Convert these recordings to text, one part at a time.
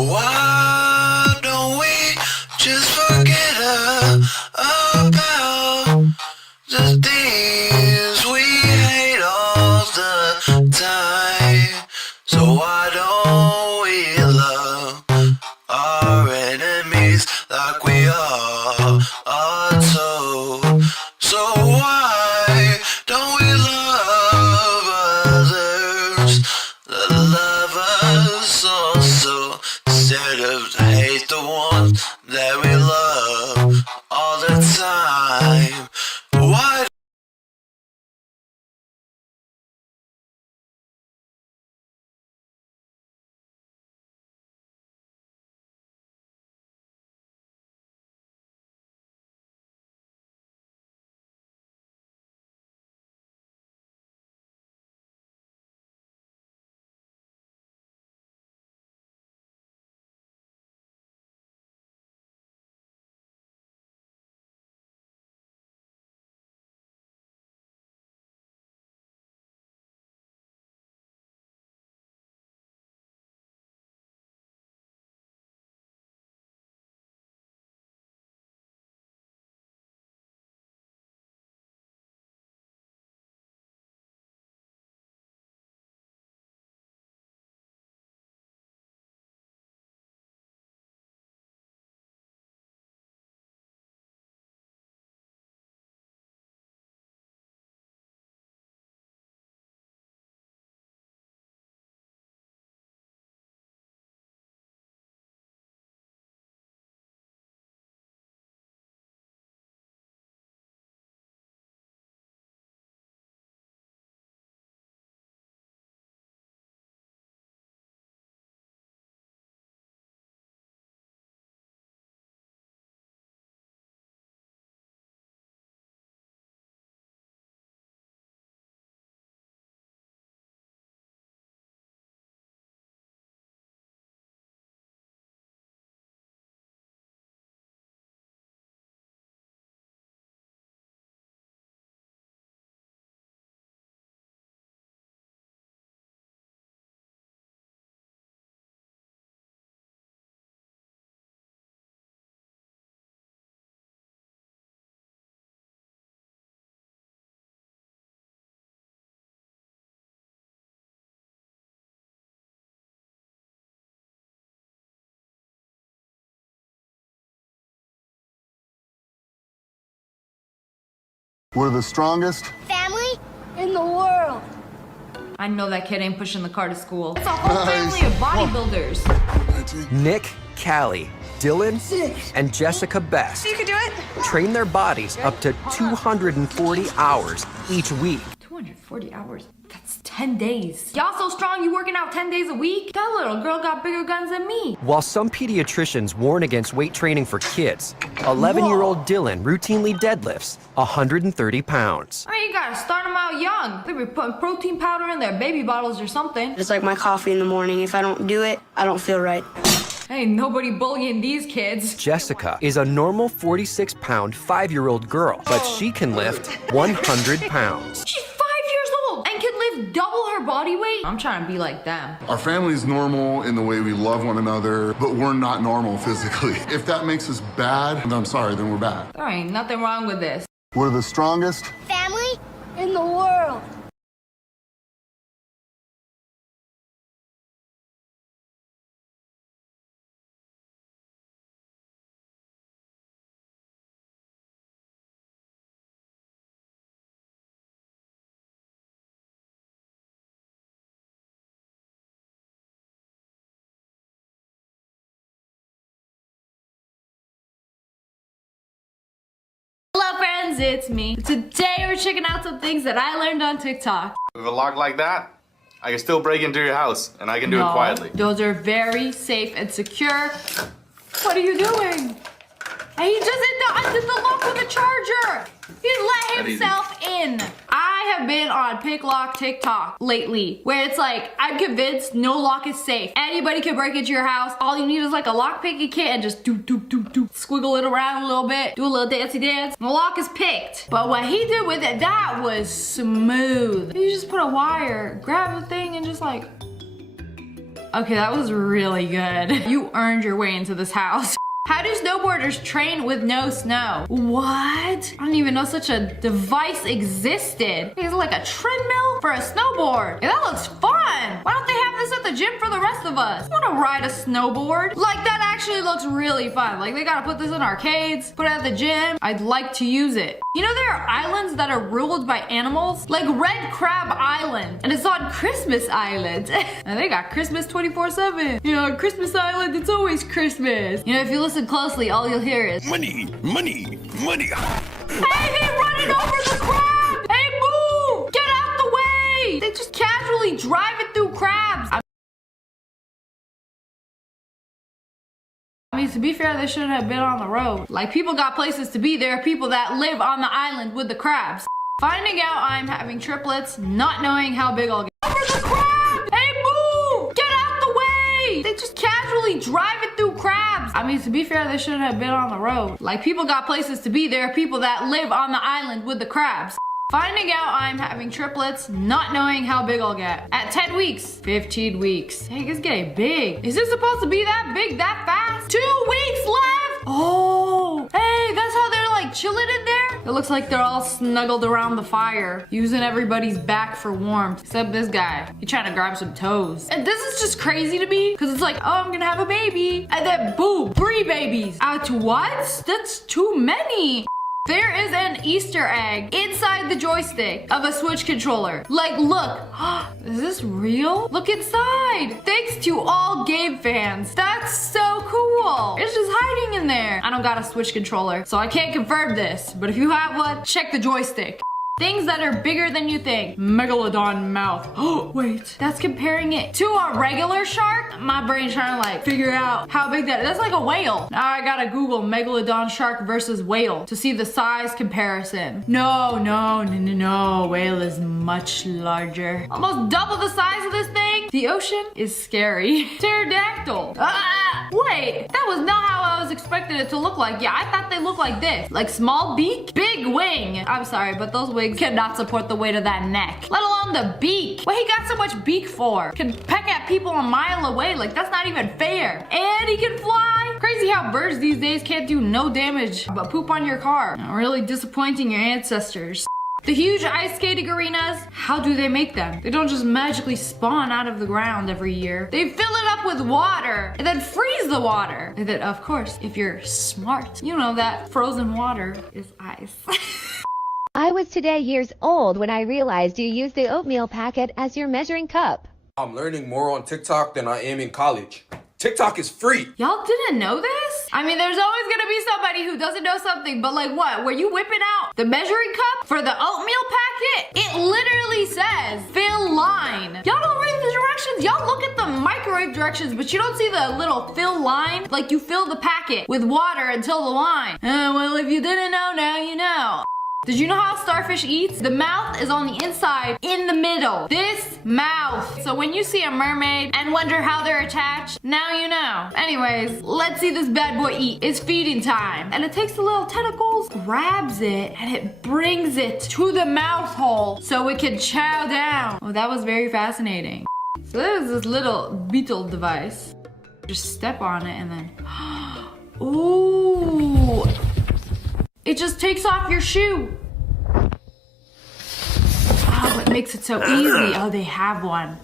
why don't we just forget about the things we hate all the time? So why don't we love our enemies like we are told? So why don't we love others that love us also, instead of hate the ones that we love all the time? Why? We're the strongest family in the world. I know that kid ain't pushing the car to school. It's a whole family of bodybuilders. Nick, Callie, Dylan, and Jessica Best You could do it. train their bodies up to 240 hours each week. 240 hours? That's 10 days. Y'all so strong you working out 10 days a week? That little girl got bigger guns than me. While some pediatricians warn against weight training for kids, 11-year-old Dylan routinely deadlifts 130 pounds. I mean, you gotta start them out young. They be putting protein powder in their baby bottles or something. It's like my coffee in the morning. If I don't do it, I don't feel right. Ain't nobody bullying these kids. Jessica is a normal 46-pound 5-year-old girl, but she can lift 100 pounds. She's 5 years old and can lift double her body weight. I'm trying to be like them. Our family's normal in the way we love one another, but we're not normal physically. If that makes us bad, then I'm sorry, then we're bad. There ain't nothing wrong with this. We're the strongest Family in the world. Hello friends, it's me. Today we're checking out some things that I learned on TikTok. With a lock like that, I can still break into your house, and I can do it quietly. Those are very safe and secure. What are you doing? And he just undid the lock with a charger. He let himself in. I have been on pick lock TikTok lately, where it's like, I'm convinced no lock is safe. Anybody can break into your house. All you need is like a lock picking kit and just squiggle it around a little bit, do a little dancey dance. The lock is picked. But what he did with it, that was smooth. You just put a wire, grab the thing and just like, Okay, that was really good. You earned your way into this house. How do snowboarders train with no snow? What? I didn't even know such a device existed. It's like a treadmill for a snowboard. Yeah, that looks fun. Why don't they have this at the gym for the rest of us? I want to ride a snowboard. Like, that actually looks really fun. Like, they gotta put this in arcades, put it at the gym. I'd like to use it. You know, there are islands that are ruled by animals, like Red Crab Island, and it's on Christmas Island. And they got Christmas 24/7. You know, Christmas Island, it's always Christmas. You know, if you listen closely, all you'll hear is money, money, money. Hey, they running over the crab! Hey, move! Get out the way! They just casually driving through crabs. I mean, to be fair, they shouldn't have been on the road. Like, people got places to be. There are people that live on the island with the crabs. Finding out I'm having triplets, not knowing how big I'll get. Over the crab! Hey, move! Get out the way! They just casually driving through crabs. I mean, to be fair, they shouldn't have been on the road. Like, people got places to be. There are people that live on the island with the crabs. Finding out I'm having triplets, not knowing how big I'll get. At 10 weeks, 15 weeks. Hey, it's getting big. Is this supposed to be that big that fast? 2 weeks left! Oh, hey, that's how they're like chilling in there? It looks like they're all snuggled around the fire, using everybody's back for warmth. Except this guy, he's trying to grab some toes. And this is just crazy to me, because it's like, oh, I'm gonna have a baby. And then boom, 3 babies. Out to what? That's too many. There is an Easter egg inside the joystick of a Switch controller. Like, look, is this real? Look inside. Thanks to all game fans. That's so cool. It's just hiding in there. I don't got a Switch controller, so I can't confirm this. But if you have one, check the joystick. Things that are bigger than you think. Megalodon mouth. Oh, wait. That's comparing it to a regular shark? My brain's trying to like figure out how big that is. That's like a whale. Now I gotta Google Megalodon shark versus whale to see the size comparison. No. Whale is much larger. Almost double the size of this thing. The ocean is scary. Pterodactyl. Wait, that was not how I was expecting it to look like. Yeah, I thought they looked like this. Like small beak, big wing. I'm sorry, but those wings cannot support the weight of that neck, let alone the beak. What he got so much beak for? Can peck at people a mile away. Like, that's not even fair. And he can fly. Crazy how birds these days can't do no damage but poop on your car. Really disappointing your ancestors. The huge ice skating arenas, how do they make them? They don't just magically spawn out of the ground every year. They fill it up with water and then freeze the water. And then, of course, if you're smart, you know that frozen water is ice. I was today years old when I realized you use the oatmeal packet as your measuring cup. I'm learning more on TikTok than I am in college. TikTok is free. Y'all didn't know this? I mean, there's always gonna be somebody who doesn't know something, but like what? Were you whipping out the measuring cup for the oatmeal packet? It literally says, fill line. Y'all don't read the directions. Y'all look at the microwave directions, but you don't see the little fill line. Like you fill the packet with water until the line. Well, if you didn't know, now you know. Did you know how starfish eats? The mouth is on the inside, in the middle. This mouth. So when you see a mermaid and wonder how they're attached, now you know. Anyways, let's see this bad boy eat. It's feeding time. And it takes the little tentacles, grabs it, and it brings it to the mouth hole so it can chow down. Oh, that was very fascinating. So there's this little beetle device. Just step on it and then, ooh. It just takes off your shoe. Oh, it makes it so easy. Oh, they have one.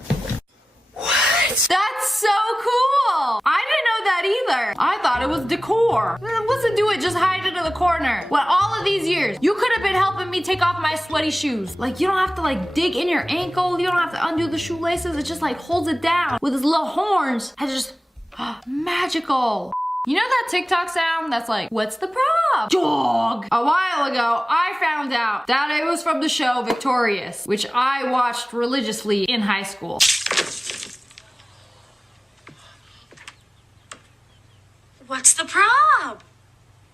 What? That's so cool. I didn't know that either. I thought it was decor. What's it do? It just hide it in the corner. What, all of these years, you could have been helping me take off my sweaty shoes. Like, you don't have to like dig in your ankle. You don't have to undo the shoelaces. It just like holds it down with its little horns. And just, magical. You know that TikTok sound that's like, what's the prop? Dog! A while ago, I found out that it was from the show Victorious, which I watched religiously in high school. What's the prop?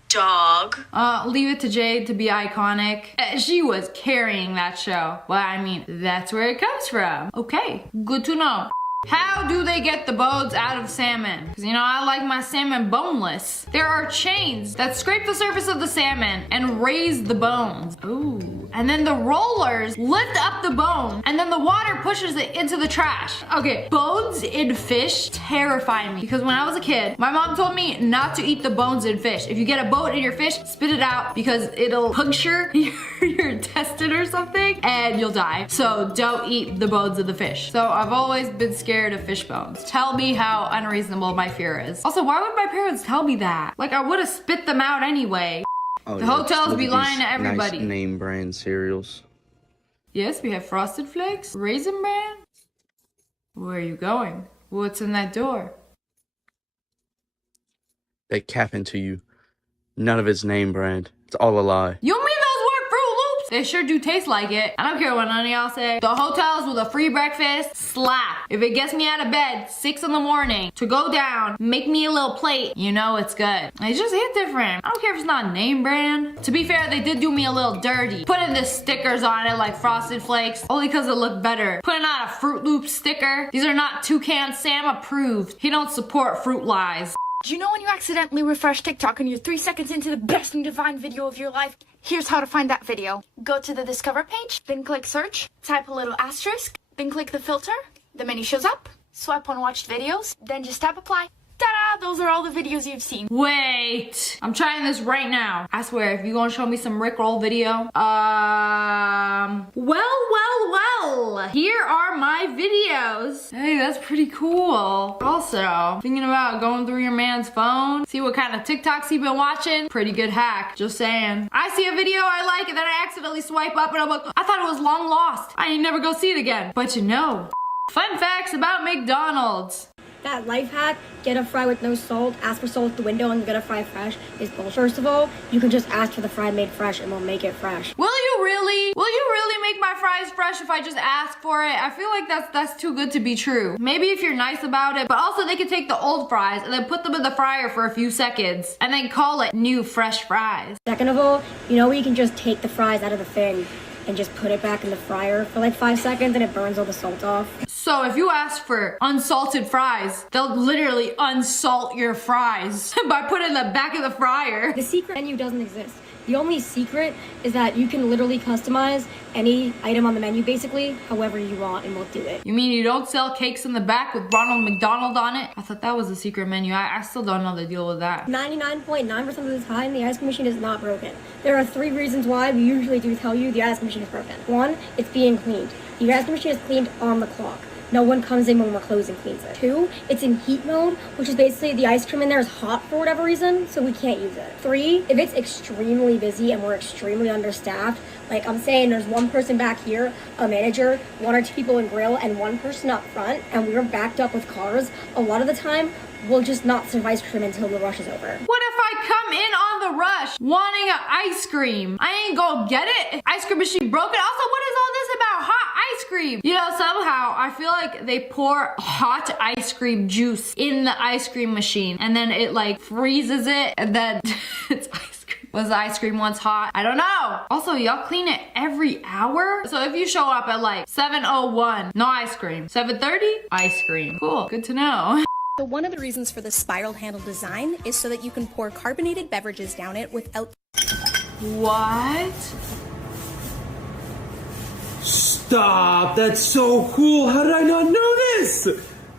Dog. Leave it to Jade to be iconic. She was carrying that show. Well, I mean, that's where it comes from. Okay, good to know. How do they get the bones out of salmon? Because, you know, I like my salmon boneless. There are chains that scrape the surface of the salmon and raise the bones. Ooh. and then the rollers lift up the bone, and then the water pushes it into the trash. Okay, bones in fish terrify me because when I was a kid, my mom told me not to eat the bones in fish. If you get a bone in your fish, spit it out because it'll puncture your intestine or something and you'll die. So don't eat the bones of the fish. So I've always been scared of fish bones. Tell me how unreasonable my fear is. Also, why would my parents tell me that? Like, I would have spit them out anyway. Oh, the hotels be lying to everybody. Nice name brand cereals. Yes, we have Frosted Flakes, Raisin Bran. Where are you going? What's in that door? They capping to you. None of it's name brand. It's all a lie. You mean those weren't Fruit Loops? They sure do taste like it. I don't care what none of y'all say. The hotels with a free breakfast, slap. If it gets me out of bed 6 in the morning to go down, make me a little plate, you know it's good. It just hit different. I don't care if it's not name brand. To be fair, they did do me a little dirty. Putting the stickers on it like Frosted Flakes, only because it looked better. Putting on a Fruit Loop sticker. These are not Toucan Sam approved. He don't support fruit lies. Do you know when you accidentally refresh TikTok and you're 3 seconds into the best and divine video of your life? Here's how to find that video. Go to the Discover page, then click search, type a little asterisk, then click the filter. The menu shows up, swipe on watched videos, then just tap apply. Ta-da! Those are all the videos you've seen. Wait, I'm trying this right now. I swear, if you're gonna show me some Rickroll video, well, here are my videos. Hey, that's pretty cool. Also, thinking about going through your man's phone, see what kind of TikToks he been watching. Pretty good hack, just saying. I see a video I like and then I accidentally swipe up and I'm like, I thought it was long lost. I ain't never go see it again. But you know, fun facts about McDonald's. That life hack, get a fry with no salt, ask for salt at the window and get a fry fresh, is bullshit. First of all, you can just ask for the fry made fresh and we'll make it fresh. Will you really? Will you really make my fries fresh if I just ask for it? I feel like that's too good to be true. Maybe if you're nice about it, but also they could take the old fries and then put them in the fryer for a few seconds and then call it new fresh fries. Second of all, you know where you can just take the fries out of the thing and just put it back in the fryer for like 5 seconds and it burns all the salt off. So if you ask for unsalted fries, they'll literally unsalt your fries by putting them back in the fryer. The secret menu doesn't exist. The only secret is that you can literally customize any item on the menu basically however you want and we'll do it. You mean you don't sell cakes in the back with Ronald McDonald on it? I thought that was the secret menu. I still don't know the deal with that. 99.9% of the time the ice cream machine is not broken. There are 3 reasons why we usually do tell you the ice cream machine is broken. 1, it's being cleaned. The ice cream machine is cleaned on the clock. No one comes in when we're closing cleans it. 2, it's in heat mode, which is basically the ice cream in there is hot for whatever reason, so we can't use it. 3, if it's extremely busy and we're extremely understaffed, like I'm saying there's 1 person back here, a manager, 1 or 2 people in grill, and 1 person up front, and we're backed up with cars, a lot of the time, we'll just not serve ice cream until the rush is over. What if I come in on the rush wanting an ice cream? I ain't gonna get it. Ice cream machine broken. Also, what is all this about hot ice cream? You know, somehow I feel like they pour hot ice cream juice in the ice cream machine and then it like freezes it and then it's ice cream. Was the ice cream once hot? I don't know. Also, y'all clean it every hour? So if you show up at like 7:01, no ice cream. 7:30, ice cream. Cool, good to know. So one of the reasons for the spiral handle design is so that you can pour carbonated beverages down it without... What? Stop! That's so cool! How did I not know this?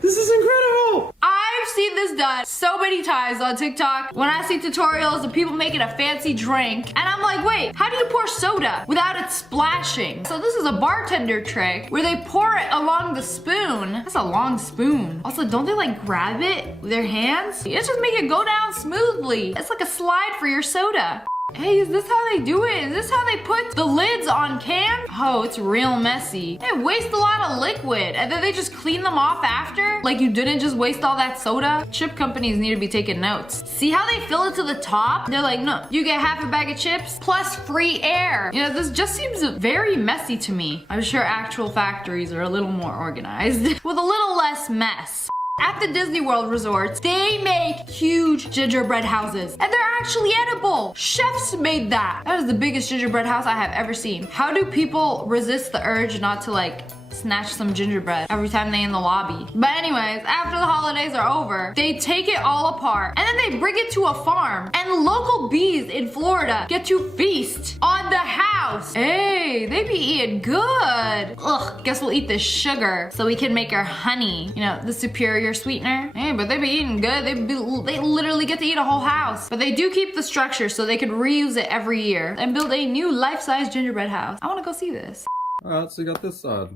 This is incredible! I've seen this done so many times on TikTok when I see tutorials of people making a fancy drink and I'm like, wait, how do you pour soda without it splashing? So this is a bartender trick where they pour it along the spoon. That's a long spoon. Also, don't they like grab it with their hands? Let's just make it go down smoothly. It's like a slide for your soda. Hey, is this how they do it? Is this how they put the lids on cans? Oh, it's real messy. They waste a lot of liquid and then they just clean them off after? Like you didn't just waste all that soda? Chip companies need to be taking notes. See how they fill it to the top? They're like, no, you get half a bag of chips plus free air. You know, this just seems very messy to me. I'm sure actual factories are a little more organized with a little less mess. At the Disney World resorts, they make huge gingerbread houses and they're actually edible. Chefs made that. That is the biggest gingerbread house I have ever seen. How do people resist the urge not to like snatch some gingerbread every time they in the lobby. But anyways, after the holidays are over, they take it all apart and then they bring it to a farm. And local bees in Florida get to feast on the house. Hey, they be eating good. Ugh, guess we'll eat the sugar so we can make our honey. You know, the superior sweetener. Hey, but they be eating good. They literally get to eat a whole house. But they do keep the structure so they can reuse it every year and build a new life-size gingerbread house. I want to go see this. Alright, so you got this side.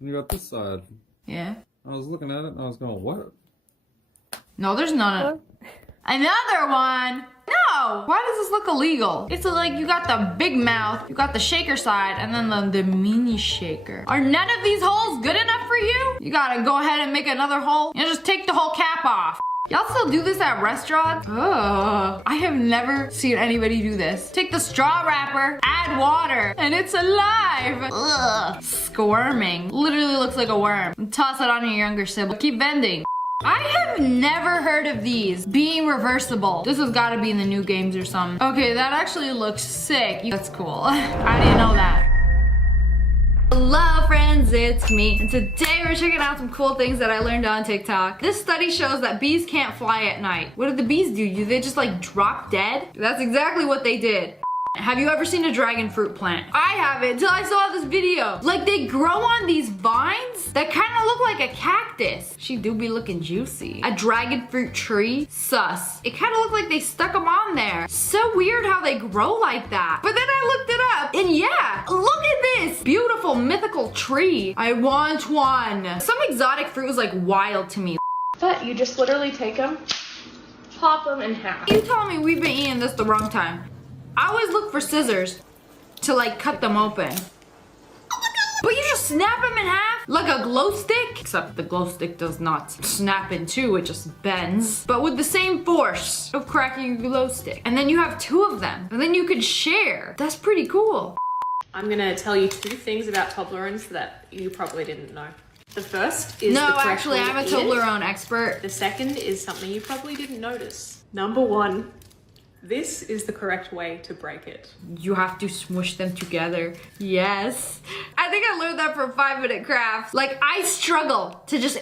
You got this side. Yeah. I was looking at it and I was going, what? No, there's none of... Another one! No! Why does this look illegal? It's like you got the big mouth, you got the shaker side, and then the mini shaker. Are none of these holes good enough for you? You gotta go ahead and make another hole. You know, just take the whole cap off. Y'all still do this at restaurants? Ugh. I have never seen anybody do this. Take the straw wrapper, add water, and it's alive. Ugh. Squirming. Literally looks like a worm. And toss it on your younger sibling. Keep bending. I have never heard of these being reversible. This has got to be in the new games or something. Okay, that actually looks sick. That's cool. I didn't know that. Hello friends, it's me, and today we're checking out some cool things that I learned on TikTok. This study shows that bees can't fly at night. What did the bees do? Do they just like drop dead? That's exactly what they did. Have you ever seen a dragon fruit plant? I haven't until I saw this video. Like they grow on these vines that kind of look like a cactus. She do be looking juicy. A dragon fruit tree? Sus. It kind of looked like they stuck them on there. So weird how they grow like that. But then I looked it up and yeah, look at this beautiful mythical tree. I want one. Some exotic fruit is like wild to me. But you just literally take them, pop them in half. You telling me we've been eating this the wrong time? I always look for scissors to like cut them open. But you just snap them in half like a glow stick? Except the glow stick does not snap in two, it just bends. But with the same force of cracking a glow stick. And then you have two of them. And then you could share. That's pretty cool. I'm gonna tell you 2 things about Toblerones that you probably didn't know. The first is no, the correct actually, way to I'm a eat Toblerone expert. The second is something you probably didn't notice. Number 1. This is the correct way to break it. You have to smush them together. Yes. I think I learned that from 5-Minute Crafts. Like, I struggle to just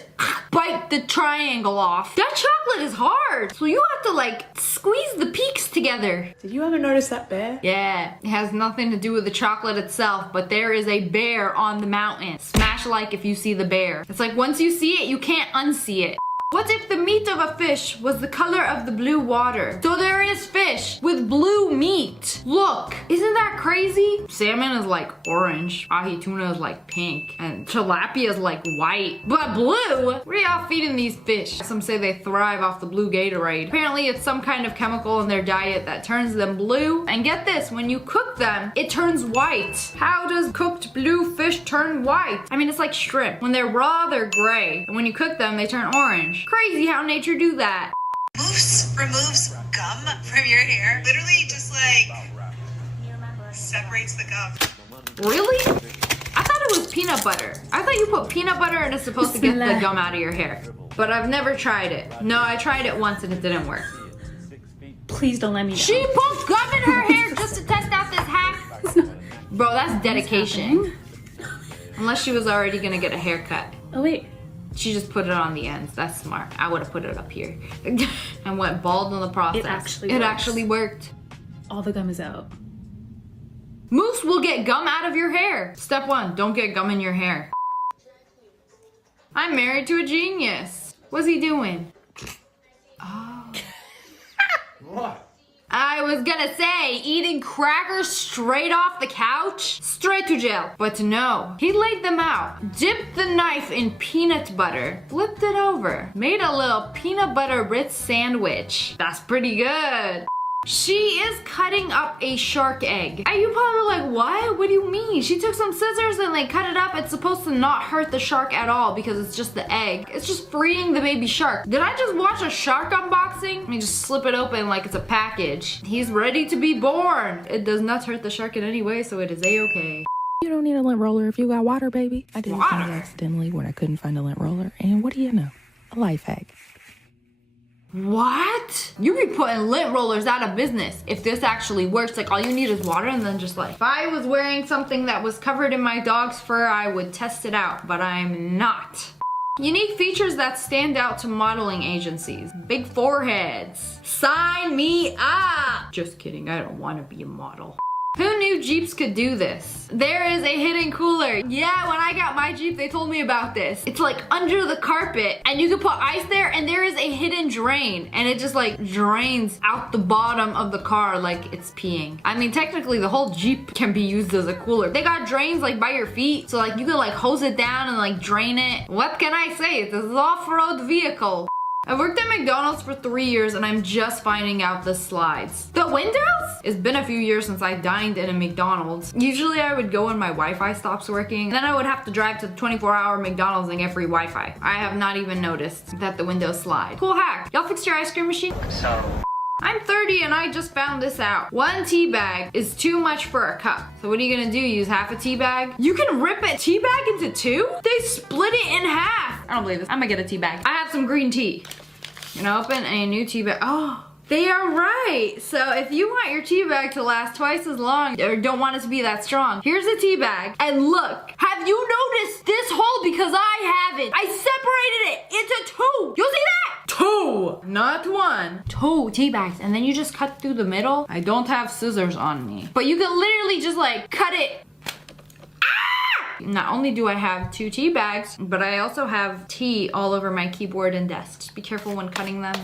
bite the triangle off. That chocolate is hard. So you have to, like, squeeze the peaks together. Did you ever notice that bear? Yeah. It has nothing to do with the chocolate itself, but there is a bear on the mountain. Smash like if you see the bear. It's like, once you see it, you can't unsee it. What if the meat of a fish was the color of the blue water? So there is fish with blue meat. Look, isn't that crazy? Salmon is like orange, ahi tuna is like pink, and tilapia is like white. But blue? What are y'all feeding these fish? Some say they thrive off the blue Gatorade. Apparently it's some kind of chemical in their diet that turns them blue. And get this, when you cook them, it turns white. How does cooked blue fish turn white? I mean, it's like shrimp. When they're raw, they're gray. And when you cook them, they turn orange. Crazy how nature do that. Removes gum from your hair. Literally just like separates the gum. Really? I thought it was peanut butter. I thought you put peanut butter and it's supposed to get the gum out of your hair. But I've never tried it. No, I tried it once and it didn't work. Please don't let me know. She put gum in her hair just to test out this hack? Bro, that's dedication. Unless she was already gonna get a haircut. Oh wait. She just put it on the ends. That's smart. I would have put it up here. And went bald in the process. It actually worked. All the gum is out. Moose will get gum out of your hair. Step 1, don't get gum in your hair. I'm married to a genius. What's he doing? Oh. What? I was gonna say, eating crackers straight off the couch? Straight to jail. But no, he laid them out, dipped the knife in peanut butter, flipped it over, made a little peanut butter Ritz sandwich. That's pretty good. She is cutting up a shark egg. And you probably like, what? What do you mean? She took some scissors and like cut it up. It's supposed to not hurt the shark at all because it's just the egg. It's just freeing the baby shark. Did I just watch a shark unboxing? Let me just slip it open like it's a package. He's ready to be born. It does not hurt the shark in any way, so it is a-okay. You don't need a lint roller if you got water, baby. I did it accidentally when I couldn't find a lint roller. And what do you know? A life hack. What? You be putting lint rollers out of business if this actually works. Like all you need is water and then just like, if I was wearing something that was covered in my dog's fur, I would test it out, but I'm not. Unique features that stand out to modeling agencies. Big foreheads. Sign me up. Just kidding, I don't want to be a model. Who knew Jeeps could do this? There is a hidden cooler. Yeah, when I got my Jeep, they told me about this. It's like under the carpet and you can put ice there and there is a hidden drain and it just like drains out the bottom of the car like it's peeing. I mean, technically the whole Jeep can be used as a cooler. They got drains like by your feet, so like you can like hose it down and like drain it. What can I say? This is an off-road vehicle. I worked at McDonald's for 3 years and I'm just finding out the slides. The windows? It's been a few years since I dined in a McDonald's. Usually I would go when my Wi-Fi stops working, and then I would have to drive to the 24-hour McDonald's and get free Wi-Fi. I have not even noticed that the windows slide. Cool hack. Y'all fixed your ice cream machine? I'm 30 and I just found this out. 1 tea bag is too much for a cup. So what are you gonna do? Use half a tea bag? You can rip a tea bag into 2? They split it in half. I don't believe this. I'm gonna get a tea bag. I have some green tea. I'm gonna open a new tea bag. Oh, they are right. So if you want your tea bag to last twice as long or don't want it to be that strong, here's a tea bag. And look, have you noticed this hole? Because I haven't. I separated it into 2. You see that? 2, not 1. 2 tea bags, and then you just cut through the middle. I don't have scissors on me, but you can literally just like cut it. Not only do I have 2 tea bags, but I also have tea all over my keyboard and desk. Just be careful when cutting them.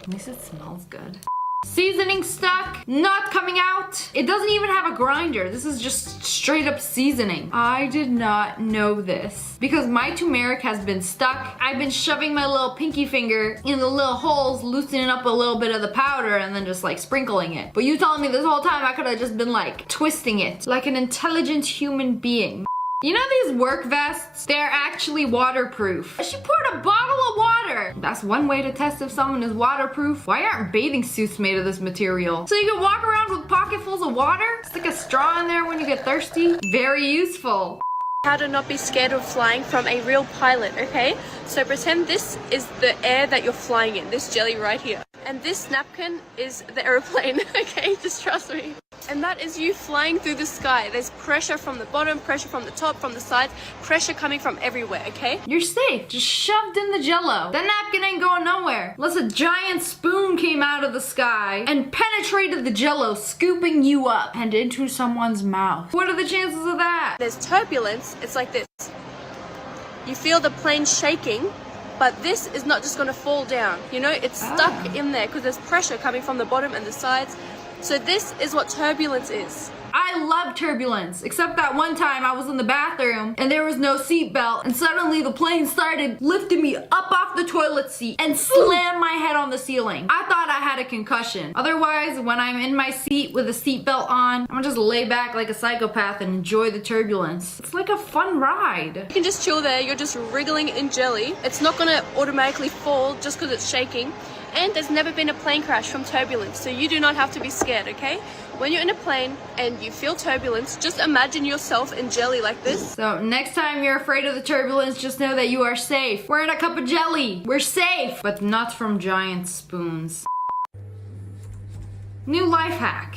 At least it smells good. Seasoning stuck, not coming out. It doesn't even have a grinder. This is just straight up seasoning. I did not know this. Because my turmeric has been stuck, I've been shoving my little pinky finger in the little holes, loosening up a little bit of the powder and then just like sprinkling it. But you telling me this whole time I could have just been like twisting it like an intelligent human being. You know these work vests? They're actually waterproof. She poured a bottle of water. That's one way to test if someone is waterproof. Why aren't bathing suits made of this material? So you can walk around with pocketfuls of water? Stick a straw in there when you get thirsty? Very useful. How to not be scared of flying from a real pilot, okay? So pretend this is the air that you're flying in, this jelly right here. And this napkin is the airplane, okay? Just trust me. And that is you flying through the sky. There's pressure from the bottom, pressure from the top, from the sides, pressure coming from everywhere, okay? You're safe, just shoved in the jello. That napkin ain't going nowhere. Unless a giant spoon came out of the sky and penetrated the jello, scooping you up and into someone's mouth. What are the chances of that? There's turbulence, it's like this. You feel the plane shaking, but this is not just gonna fall down. You know, it's stuck in there because there's pressure coming from the bottom and the sides. So this is what turbulence is. I love turbulence, except that one time I was in the bathroom and there was no seatbelt and suddenly the plane started lifting me up off the toilet seat and slammed my head on the ceiling. I thought I had a concussion. Otherwise, when I'm in my seat with a seatbelt on, I'm gonna just lay back like a psychopath and enjoy the turbulence. It's like a fun ride. You can just chill there, you're just wriggling in jelly. It's not gonna automatically fall just because it's shaking. And there's never been a plane crash from turbulence, so you do not have to be scared, okay? When you're in a plane and you feel turbulence, just imagine yourself in jelly like this. So next time you're afraid of the turbulence, just know that you are safe. We're in a cup of jelly. We're safe, but not from giant spoons. New life hack.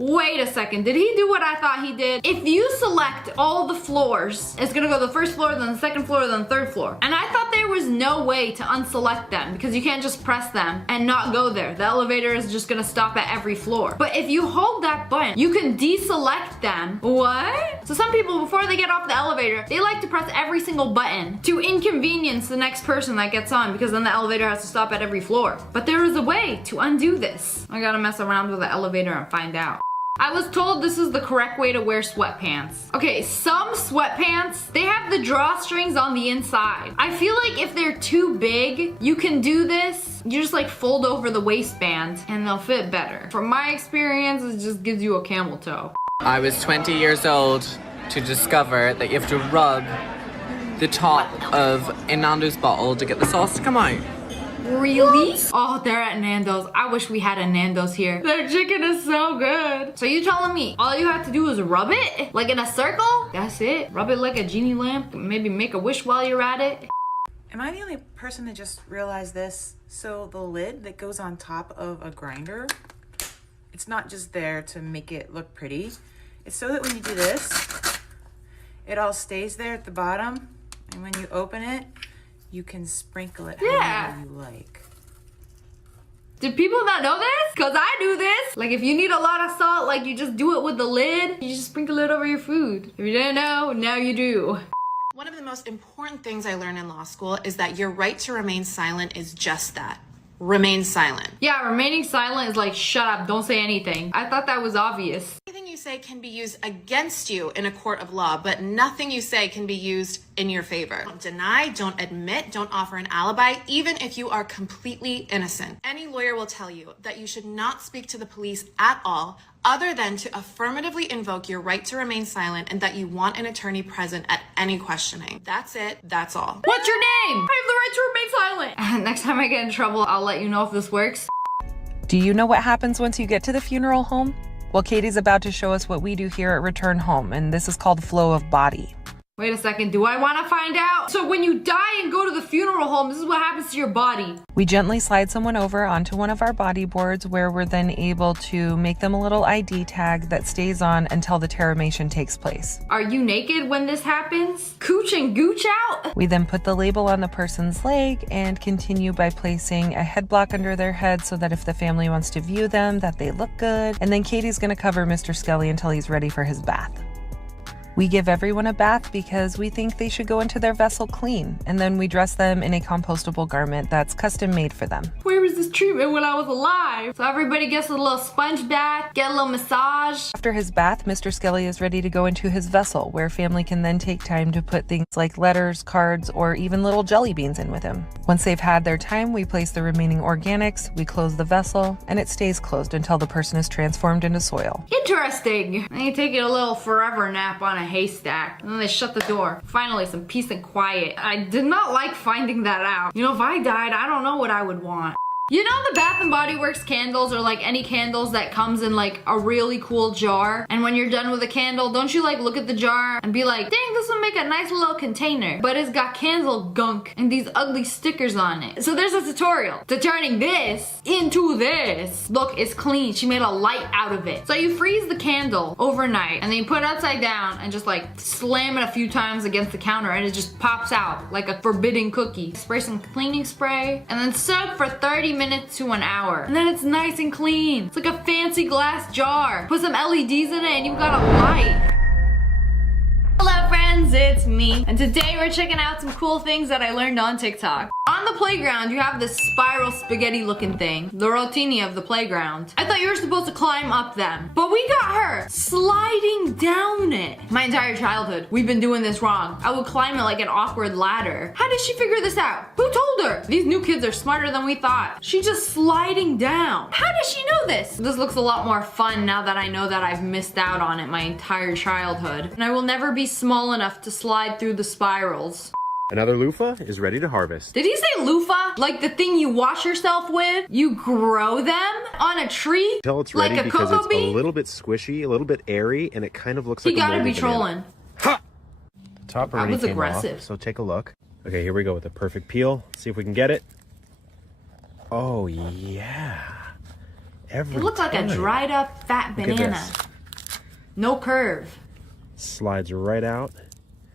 Wait a second, did he do what I thought he did? If you select all the floors, it's gonna go the first floor, then the second floor, then the third floor. And I thought there was no way to unselect them because you can't just press them and not go there. The elevator is just gonna stop at every floor. But if you hold that button, you can deselect them. What? So some people, before they get off the elevator, they like to press every single button to inconvenience the next person that gets on because then the elevator has to stop at every floor. But there is a way to undo this. I gotta mess around with the elevator and find out. I was told this is the correct way to wear sweatpants. Okay, some sweatpants, they have the drawstrings on the inside. I feel like if they're too big, you can do this. You just like fold over the waistband and they'll fit better. From my experience, it just gives you a camel toe. I was 20 years old to discover that you have to rub the top of a Nando's bottle to get the sauce to come out. Really? Oh, they're at Nando's. I wish we had a Nando's here. Their chicken is so good. So you telling me all you have to do is rub it? Like in a circle? That's it? Rub it like a genie lamp? Maybe make a wish while you're at it? Am I the only person that just realized this? So the lid that goes on top of a grinder, it's not just there to make it look pretty. It's so that when you do this, it all stays there at the bottom. And when you open it, you can sprinkle it however you like. Did people not know this? Cause I do this. Like if you need a lot of salt, like you just do it with the lid. You just sprinkle it over your food. If you didn't know, now you do. One of the most important things I learned in law school is that your right to remain silent is just that. Remain silent. Yeah, remaining silent is like, shut up, don't say anything. I thought that was obvious. Anything you say can be used against you in a court of law, but nothing you say can be used in your favor. Don't deny, don't admit, don't offer an alibi, even if you are completely innocent. Any lawyer will tell you that you should not speak to the police at all, other than to affirmatively invoke your right to remain silent and that you want an attorney present at any questioning. That's it, that's all. What's your name? I have the right to remain silent. Next time I get in trouble, I'll let you know if this works. Do you know what happens once you get to the funeral home? Well, Katie's about to show us what we do here at Return Home, and this is called flow of body. Wait a second, do I want to find out? So when you die and go to the funeral home, this is what happens to your body. We gently slide someone over onto one of our body boards where we're then able to make them a little ID tag that stays on until the terramation takes place. Are you naked when this happens? Cooch and gooch out? We then put the label on the person's leg and continue by placing a head block under their head so that if the family wants to view them, that they look good. And then Katie's gonna cover Mr. Skelly until he's ready for his bath. We give everyone a bath because we think they should go into their vessel clean, and then we dress them in a compostable garment that's custom made for them. Where was this treatment when I was alive? So everybody gets a little sponge bath, get a little massage. After his bath, Mr. Skelly is ready to go into his vessel, where family can then take time to put things like letters, cards, or even little jelly beans in with him. Once they've had their time, we place the remaining organics, we close the vessel, and it stays closed until the person is transformed into soil. Interesting. And you take a little forever nap on a haystack, and then they shut the door. Finally, some peace and quiet. I did not like finding that out. You know, if I died, I don't know what I would want. You know the Bath & Body Works candles, or like any candles that comes in like a really cool jar, and when you're done with a candle, don't you like look at the jar and be like, dang, this will make a nice little container, but it's got candle gunk and these ugly stickers on it. So there's a tutorial to turning this into this. Look, it's clean. She made a light out of it. So you freeze the candle overnight, and then you put it upside down and just like slam it a few times against the counter, and it just pops out like a forbidden cookie. Spray some cleaning spray, and then soak for 30 minutes to an hour, and then it's nice and clean. It's like a fancy glass jar. Put some LEDs in it and you've got a light. Hello friends, it's me, and today we're checking out some cool things that I learned on TikTok. On the playground, you have this spiral spaghetti looking thing, the rotini of the playground. I thought you were supposed to climb up them, but we got her sliding down it. My entire childhood, we've been doing this wrong. I would climb it like an awkward ladder. How did she figure this out? Who told her? These new kids are smarter than we thought. She's just sliding down. How does she know this? This looks a lot more fun now that I know that I've missed out on it my entire childhood. And I will never be small enough to slide through the spirals. Another loofah is ready to harvest. Did he say loofah? Like the thing you wash yourself with? You grow them on a tree? Until it's ready, like a because cocoa it's bean? a little bit squishy, a little bit airy, and it kind of looks like He a gotta moldy be banana. trolling. Ha! The top already was came aggressive. off, so take a look. Okay, here we go with the perfect peel. See if we can get it. Oh yeah. It looked like a dried up fat Look at banana. this. No curve. Slides right out.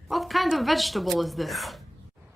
What kind of vegetable is this?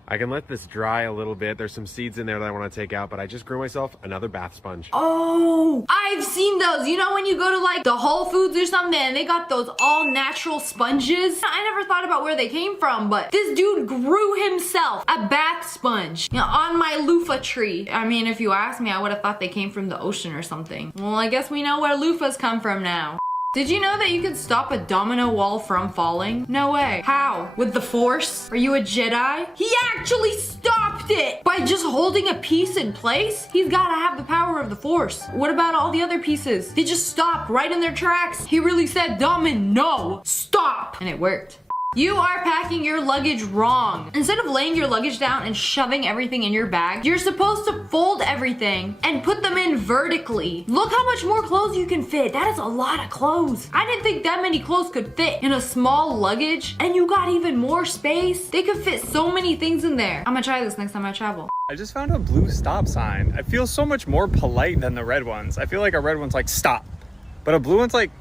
I can let this dry a little bit. There's some seeds in there that I want to take out, but I just grew myself another bath sponge. Oh, I've seen those. You know when you go to like the Whole Foods or something and they got those all natural sponges? I never thought about where they came from, but this dude grew himself a bath sponge, you know, on my loofah tree. I mean, if you asked me, I would have thought they came from the ocean or something. Well, I guess we know where loofahs come from now. Did you know that you could stop a domino wall from falling? No way. How? With the Force? Are you a Jedi? He actually stopped it by just holding a piece in place? He's gotta have the power of the Force. What about all the other pieces? They just stopped right in their tracks. He really said, Domino, stop! And it worked. You are packing your luggage wrong. Instead of laying your luggage down and shoving everything in your bag, you're supposed to fold everything and put them in vertically. Look how much more clothes you can fit. That is a lot of clothes. I didn't think that many clothes could fit in a small luggage, and you got even more space. They could fit so many things in there. I'm gonna try this next time I travel. I just found a blue stop sign. It feels so much more polite than the red ones. I feel like a red one's like, stop. But a blue one's like,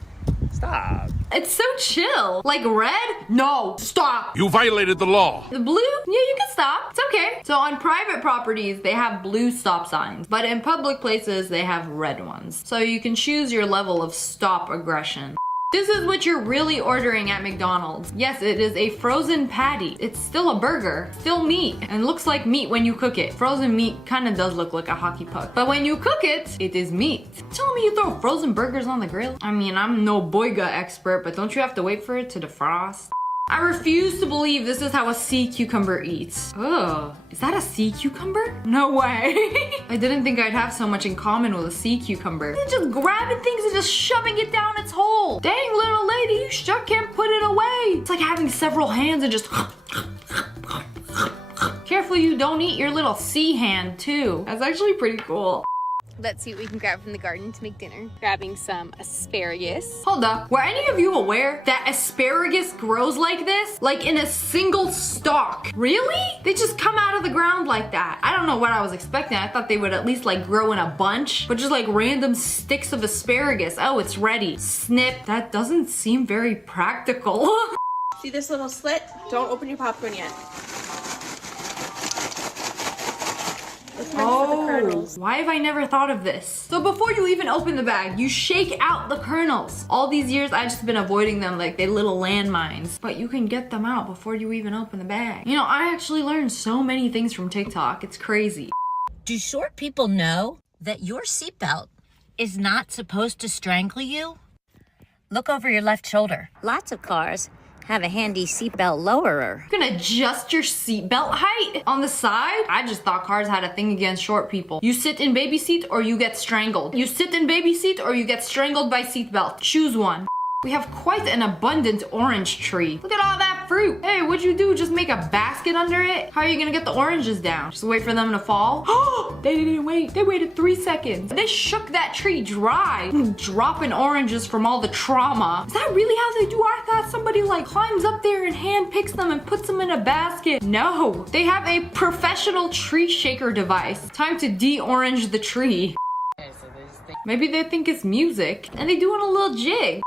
stop. It's so chill. Like red? No, stop. You violated the law. The blue? Yeah, you can stop. It's okay. So on private properties, they have blue stop signs, but in public places, they have red ones. So you can choose your level of stop aggression. This is what you're really ordering at McDonald's. Yes, it is a frozen patty. It's still a burger, still meat, and looks like meat when you cook it. Frozen meat kind of does look like a hockey puck, but when you cook it, it is meat. Tell me you throw frozen burgers on the grill? I mean, I'm no boyga expert, but don't you have to wait for it to defrost? I refuse to believe this is how a sea cucumber eats. Ugh, is that a sea cucumber? No way. I didn't think I'd have so much in common with a sea cucumber. It's just grabbing things and just shoving it down its hole. Dang, little lady, you sure can't put it away. It's like having several hands and just... Careful you don't eat your little sea hand too. That's actually pretty cool. Let's see what we can grab from the garden to make dinner. Grabbing some asparagus. Hold up, were any of you aware that asparagus grows like this? Like in a single stalk? Really? They just come out of the ground like that. I don't know what I was expecting. I thought they would at least like grow in a bunch, but just like random sticks of asparagus. Oh, it's ready. Snip. That doesn't seem very practical. See this little slit? Don't open your popcorn yet. Oh, why have I never thought of this? So before you even open the bag, you shake out the kernels. All these years, I've just been avoiding them like they're little landmines. But you can get them out before you even open the bag. You know, I actually learned so many things from TikTok. It's crazy. Do short people know that your seatbelt is not supposed to strangle you? Look over your left shoulder. Lots of cars have a handy seatbelt lowerer. You can adjust your seatbelt height on the side. I just thought cars had a thing against short people. You sit in baby seat or you get strangled. You sit in baby seat or you get strangled by seatbelt. Choose one. We have quite an abundant orange tree. Look at all that fruit. Hey, what'd you do? Just make a basket under it? How are you gonna get the oranges down? Just wait for them to fall? Oh, they didn't wait. They waited 3 seconds. They shook that tree dry, dropping oranges from all the trauma. Is that really how they do? I thought somebody like climbs up there and hand picks them and puts them in a basket. No, they have a professional tree shaker device. Time to de-orange the tree. Maybe they think it's music and they doing a little jig.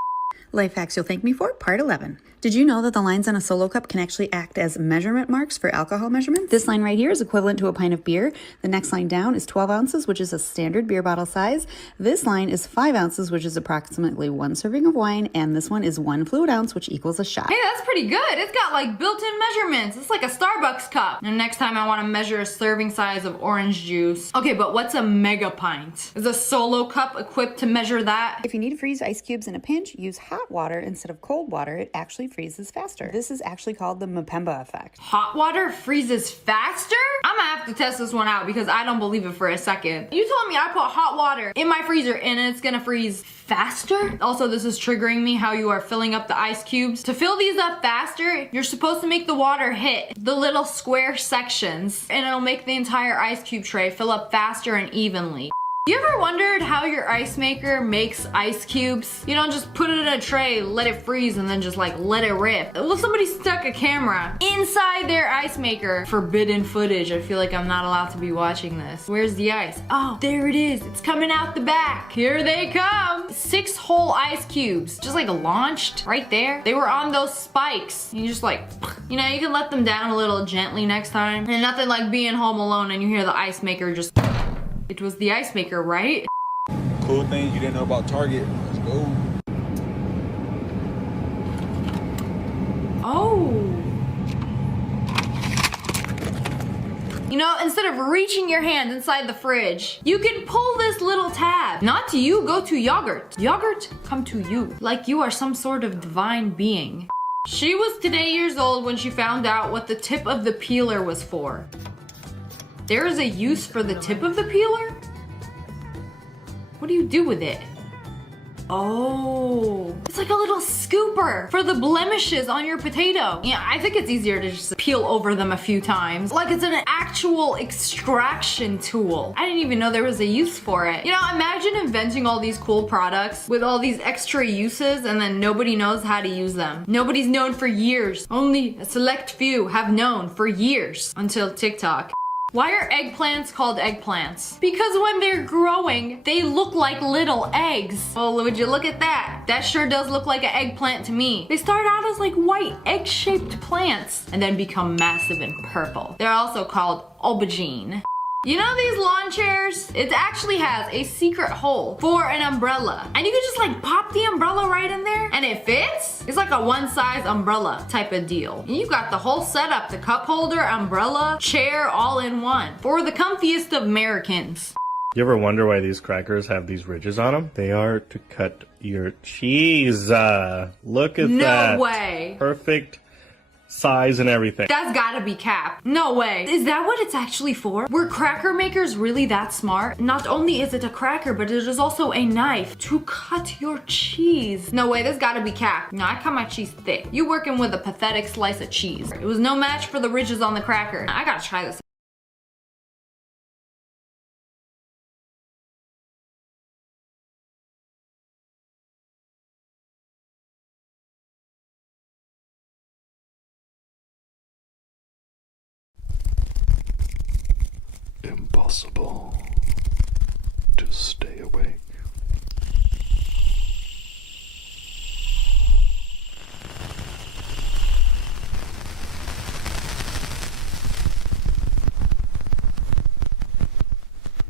Life hacks you'll thank me for, part 11. Did you know that the lines on a Solo cup can actually act as measurement marks for alcohol measurements? This line right here is equivalent to a pint of beer. The next line down is 12 ounces, which is a standard beer bottle size. This line is 5 ounces, which is approximately 1 serving of wine. And this one is 1 fluid ounce, which equals a shot. Hey, that's pretty good. It's got like built-in measurements. It's like a Starbucks cup. And next time I want to measure a serving size of orange juice. Okay, but what's a mega pint? Is a Solo cup equipped to measure that? If you need to freeze ice cubes in a pinch, use hot water instead of cold water. It actually freezes faster. This is actually called the Mpemba effect. Hot water freezes faster? I'm gonna have to test this one out because I don't believe it for a second. You told me I put hot water in my freezer and it's gonna freeze faster? Also, this is triggering me how you are filling up the ice cubes. To fill these up faster, you're supposed to make the water hit the little square sections and it'll make the entire ice cube tray fill up faster and evenly. You ever wondered how your ice maker makes ice cubes? You don't just put it in a tray, let it freeze, and then just like let it rip. Well, somebody stuck a camera inside their ice maker. Forbidden footage. I feel like I'm not allowed to be watching this. Where's the ice? Oh, there it is. It's coming out the back. Here they come. 6 whole ice cubes. Just like launched right there. They were on those spikes. You just like, you know, you can let them down a little gently next time. And nothing like being home alone and you hear the ice maker just... It was the ice maker, right? Cool thing you didn't know about Target. Let's go. Oh. You know, instead of reaching your hand inside the fridge, you can pull this little tab. Not to you, go to yogurt. Yogurt, come to you. Like you are some sort of divine being. She was today years old when she found out what the tip of the peeler was for. There is a use for the tip of the peeler? What do you do with it? Oh, it's like a little scooper for the blemishes on your potato. Yeah, I think it's easier to just peel over them a few times. Like it's an actual extraction tool. I didn't even know there was a use for it. You know, imagine inventing all these cool products with all these extra uses and then nobody knows how to use them. Nobody's known for years. Only a select few have known for years until TikTok. Why are eggplants called eggplants? Because when they're growing, they look like little eggs. Well, would you look at that? That sure does look like an eggplant to me. They start out as like white egg-shaped plants and then become massive and purple. They're also called aubergine. You know these lawn chairs? It actually has a secret hole for an umbrella. And you can just like pop the umbrella right in there and it fits. It's like a one-size umbrella type of deal. And you got the whole setup, the cup holder, umbrella, chair, all in one. For the comfiest of Americans. You ever wonder why these crackers have these ridges on them? They are to cut your cheese. Look at that. No way. Perfect size and everything. That's gotta be cap. No way. Is that what it's actually for? Were cracker makers really that smart? Not only is it a cracker, but it is also a knife to cut your cheese. No way, this gotta be cap. No, I cut my cheese thick. You working with a pathetic slice of cheese. It was no match for the ridges on the cracker. I gotta try this. Impossible to stay awake.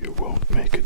You won't make it.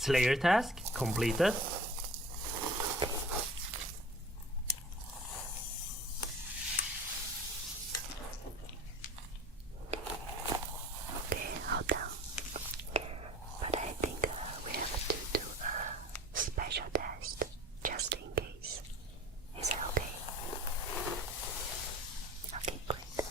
Slayer task completed. Okay, hold on. But I think we have to do a special test just in case. Is that okay? Okay, great.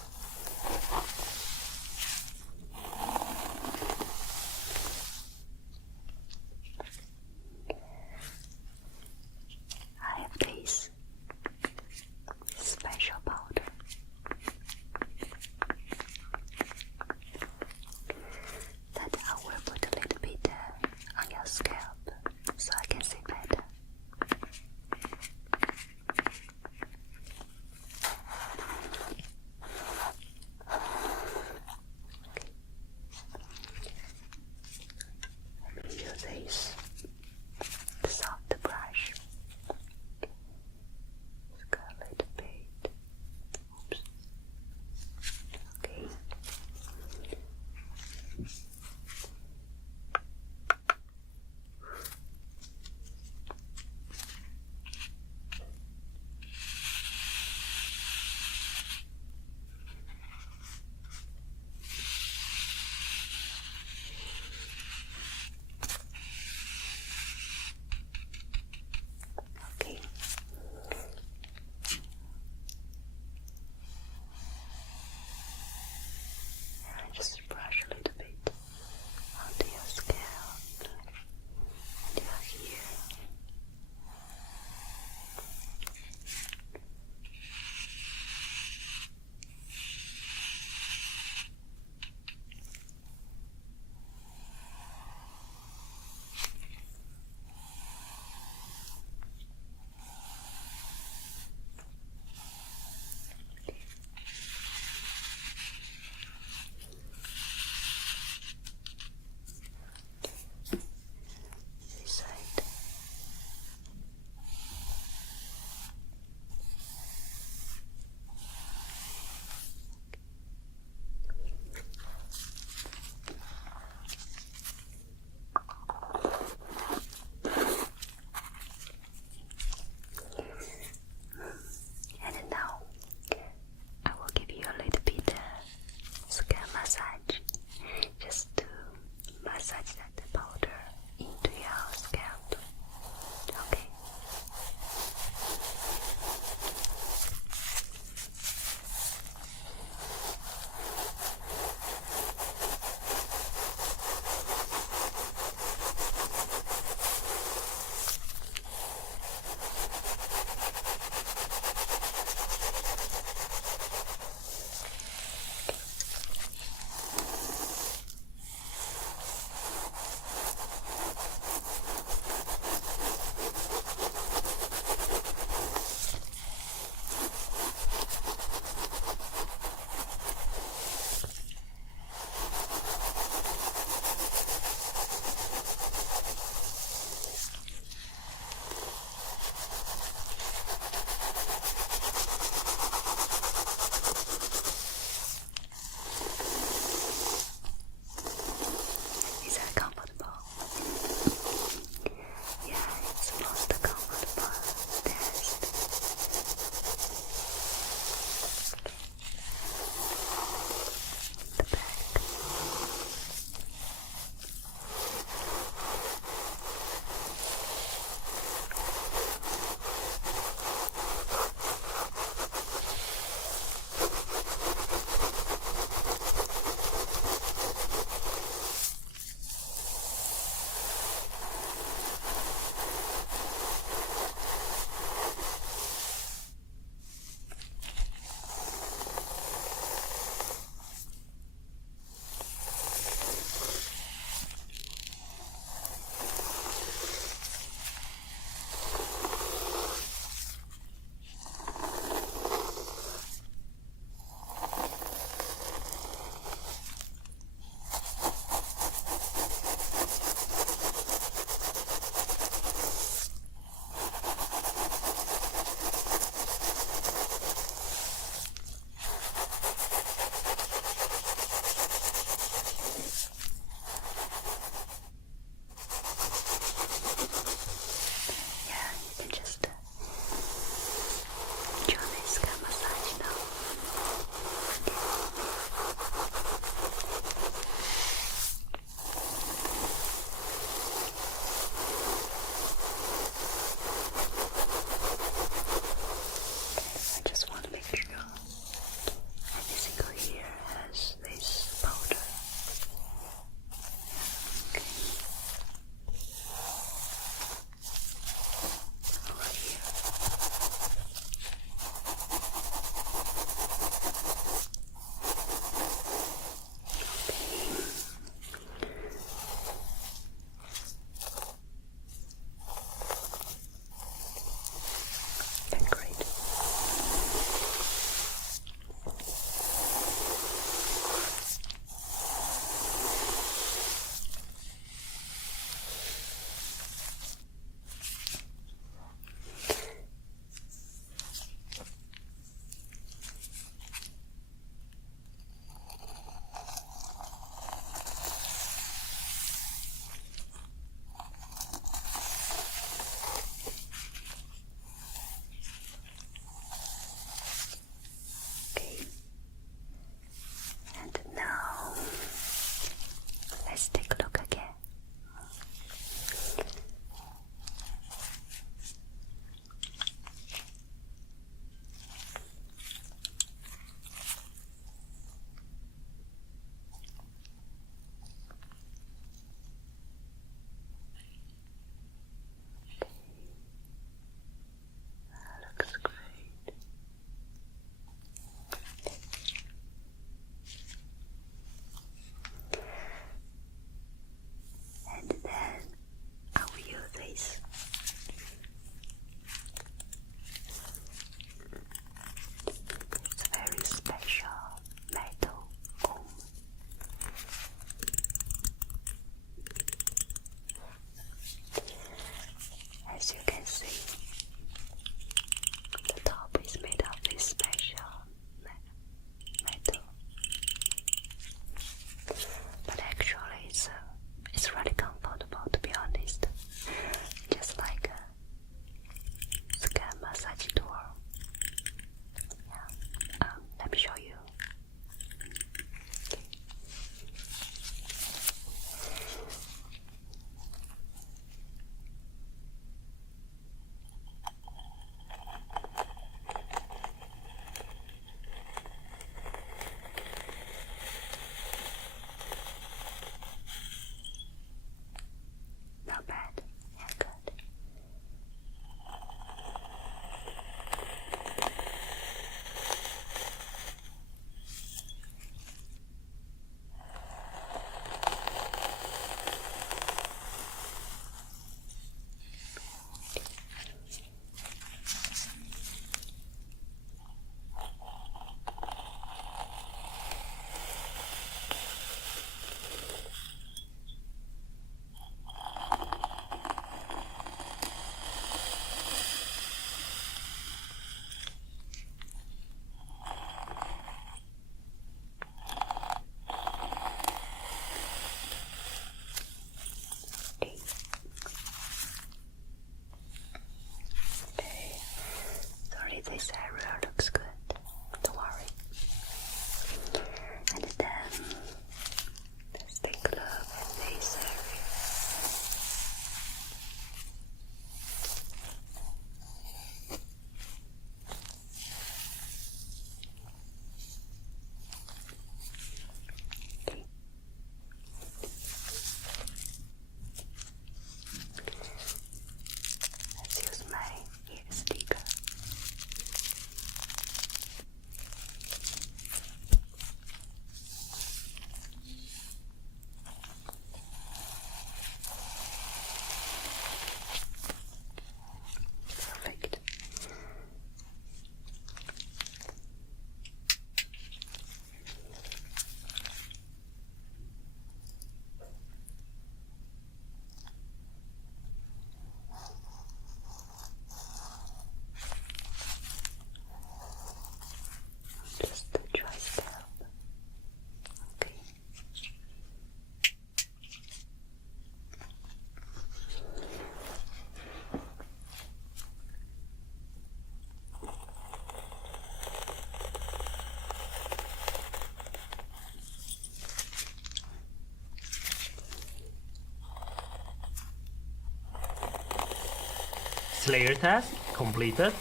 Slayer task completed.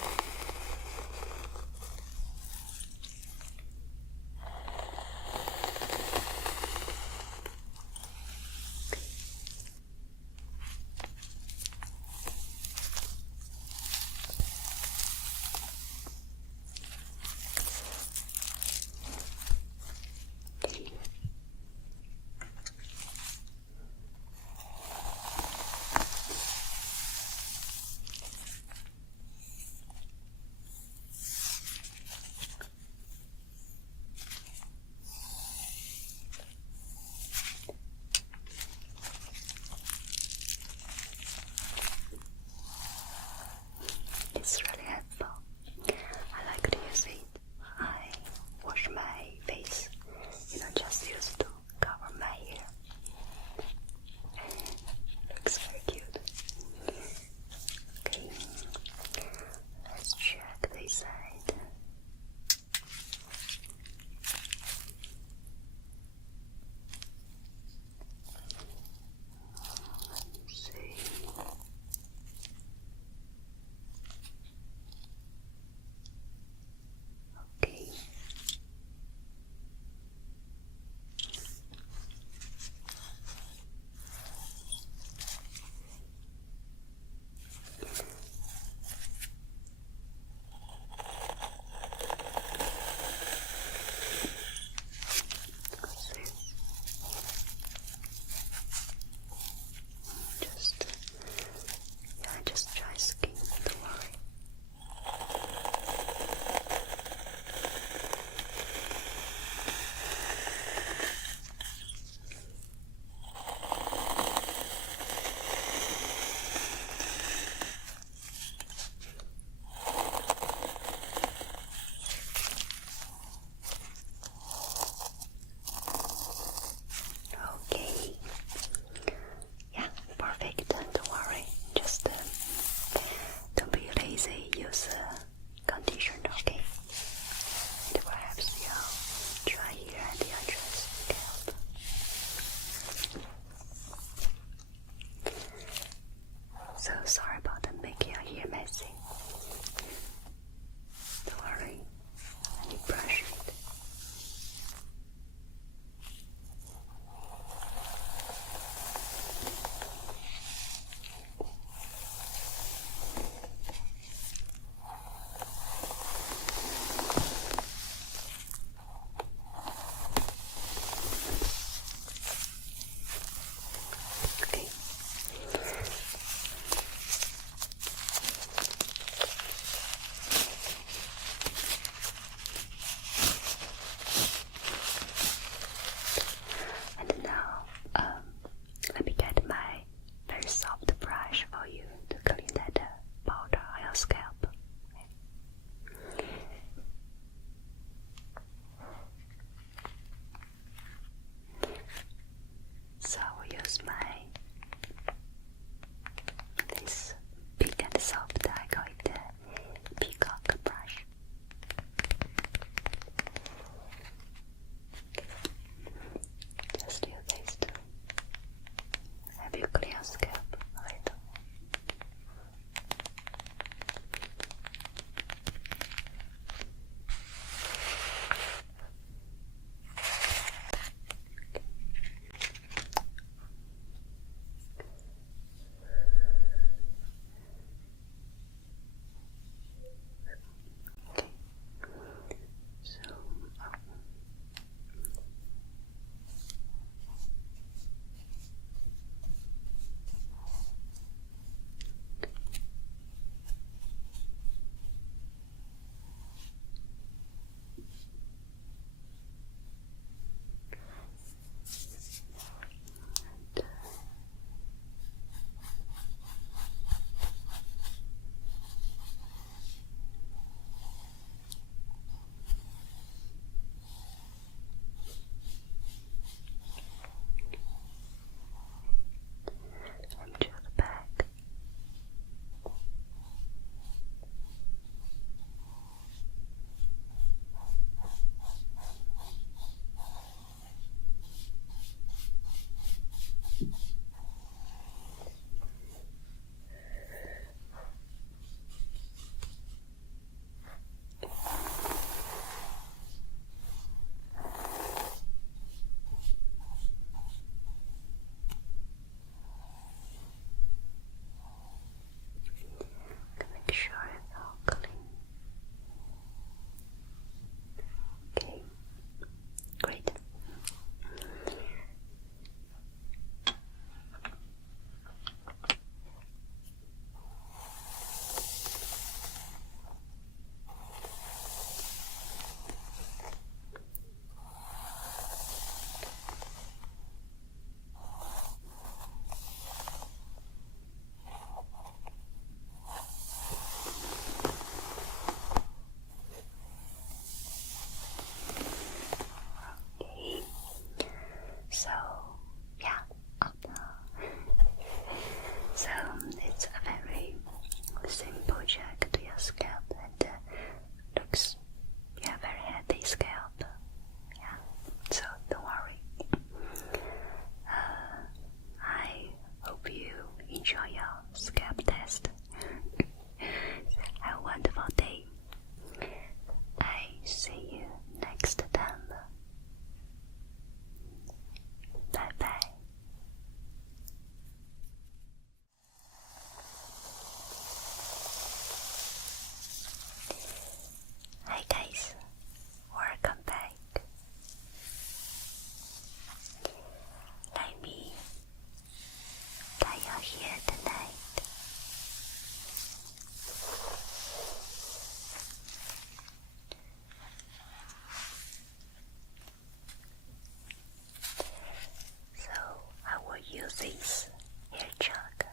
this hair chalk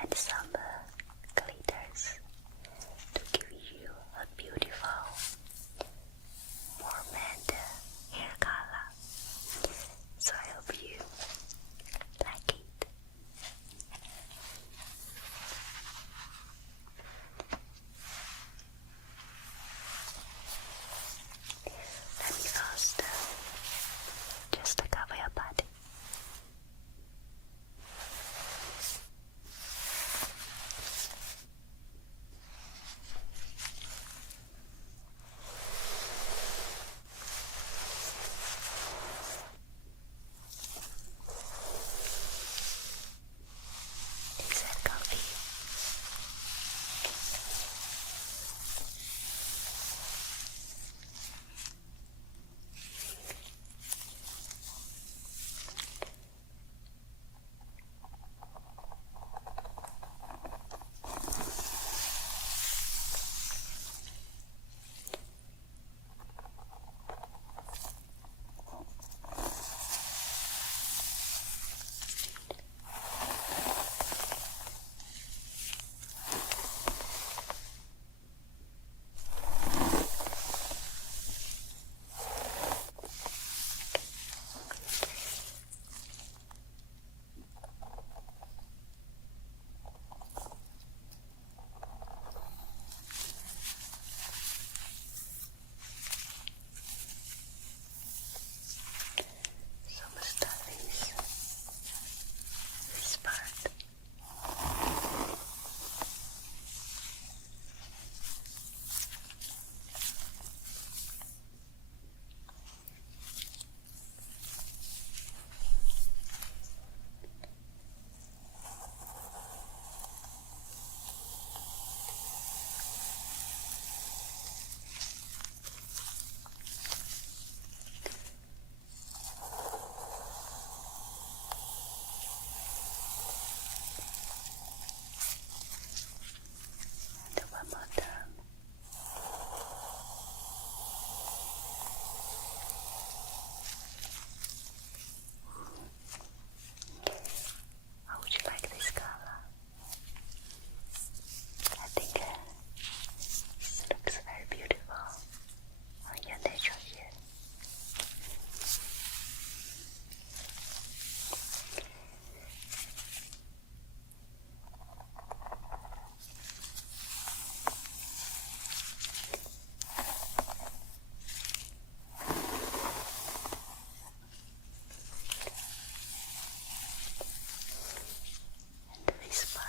and some glitters to give you a beautiful mermaid hair color. So I hope you like it. Let me first just cover your body. Is that comfy? So we'll start with this part. And one more time. How would you like this color? I think this looks very beautiful on your natural hair. And this part.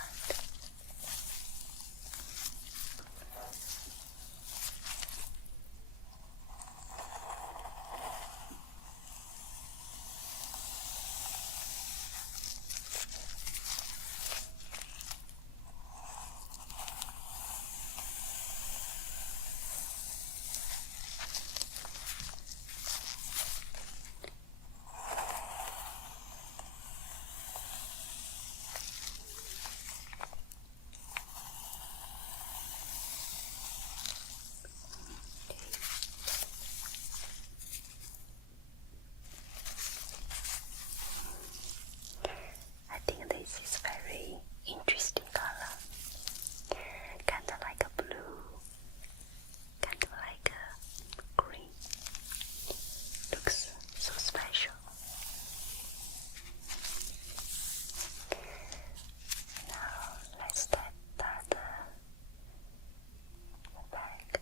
I think this is very interesting color. Kind of like a blue, kind of like a green. Looks so special. Now let's start the back.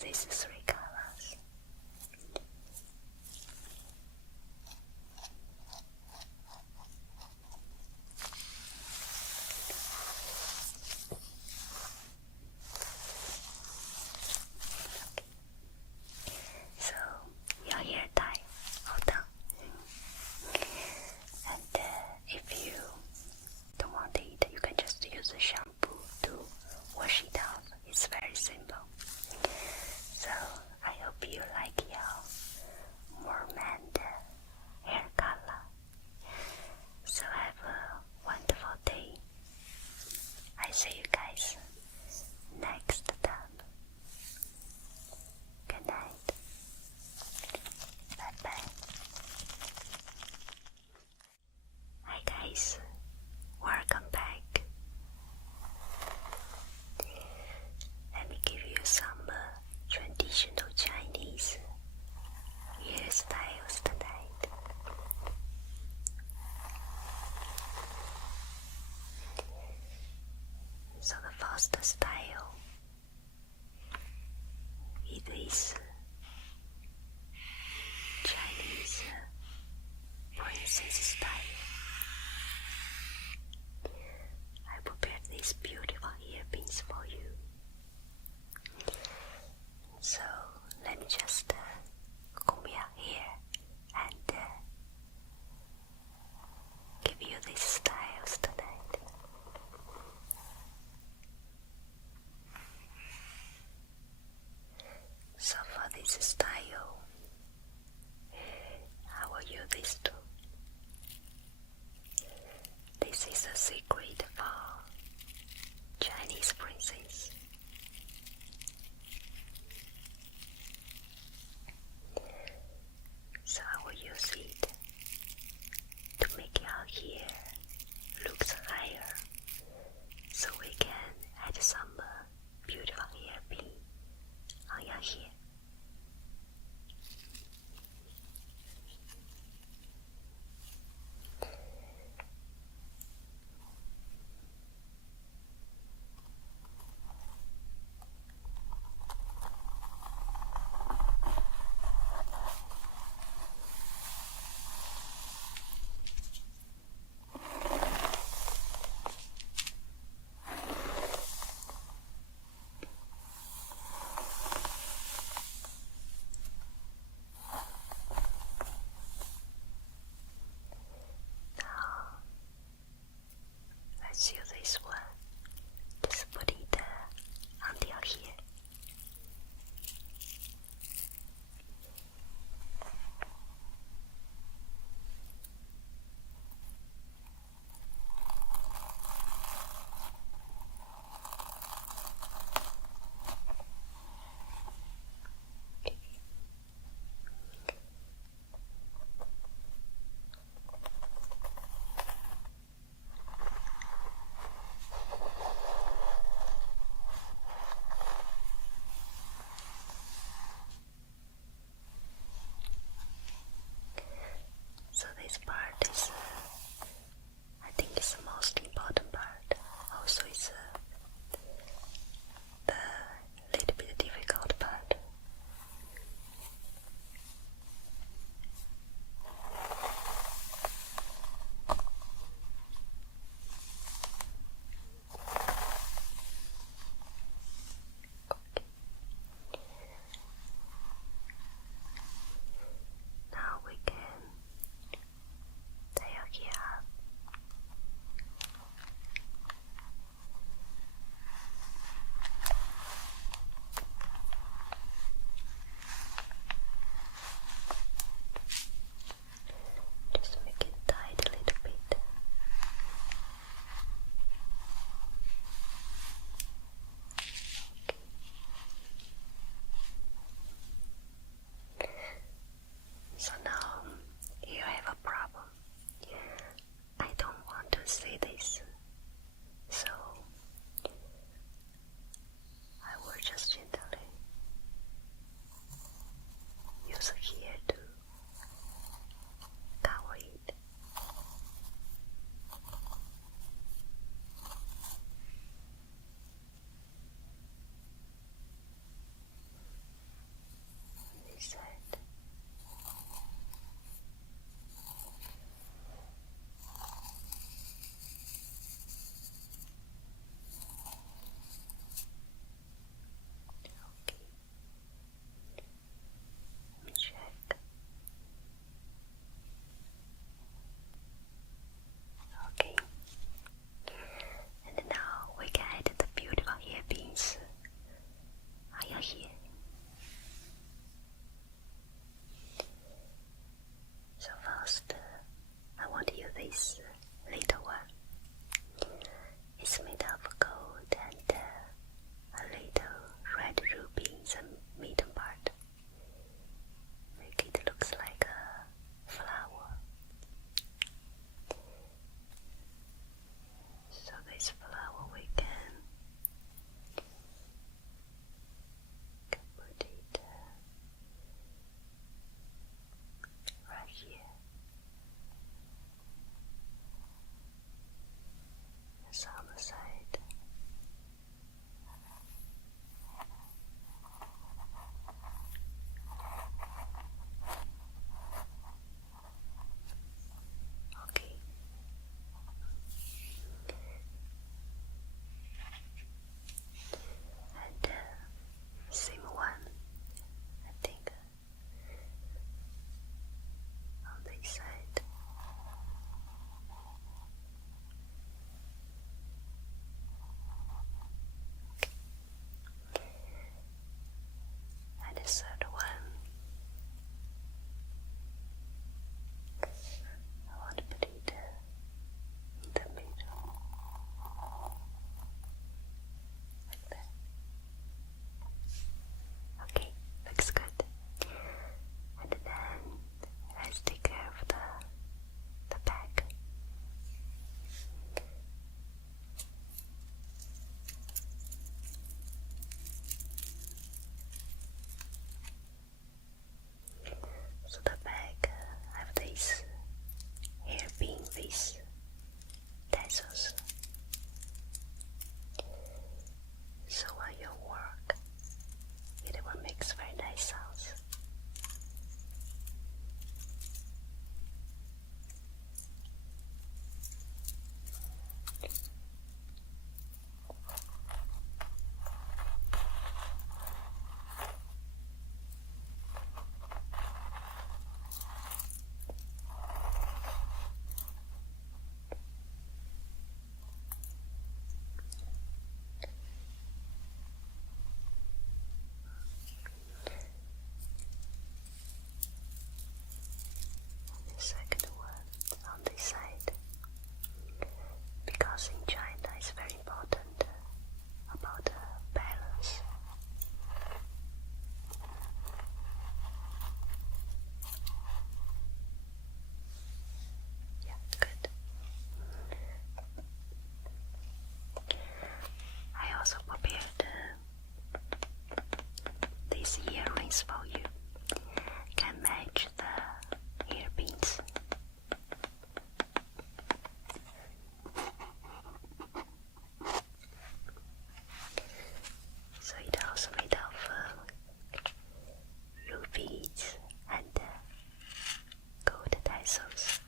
these 3 colors. So your hair tie all done. And if you don't want it, you can just use a shampoo to wash it off. It's very simple. So I hope you like your mermaid hair color. So have a wonderful day. I see you guys next time. Good night. Bye bye. Hi guys, welcome back. Let me give you some traditional Chinese hairstyles tonight. So the first style is this Chinese princess style. I prepared these beautiful earpins for you. So let me just comb your hair and give you these styles tonight. So for this style, I will use these two. nice for you. Can match the hairpins. So it also made of rubies and gold tassels.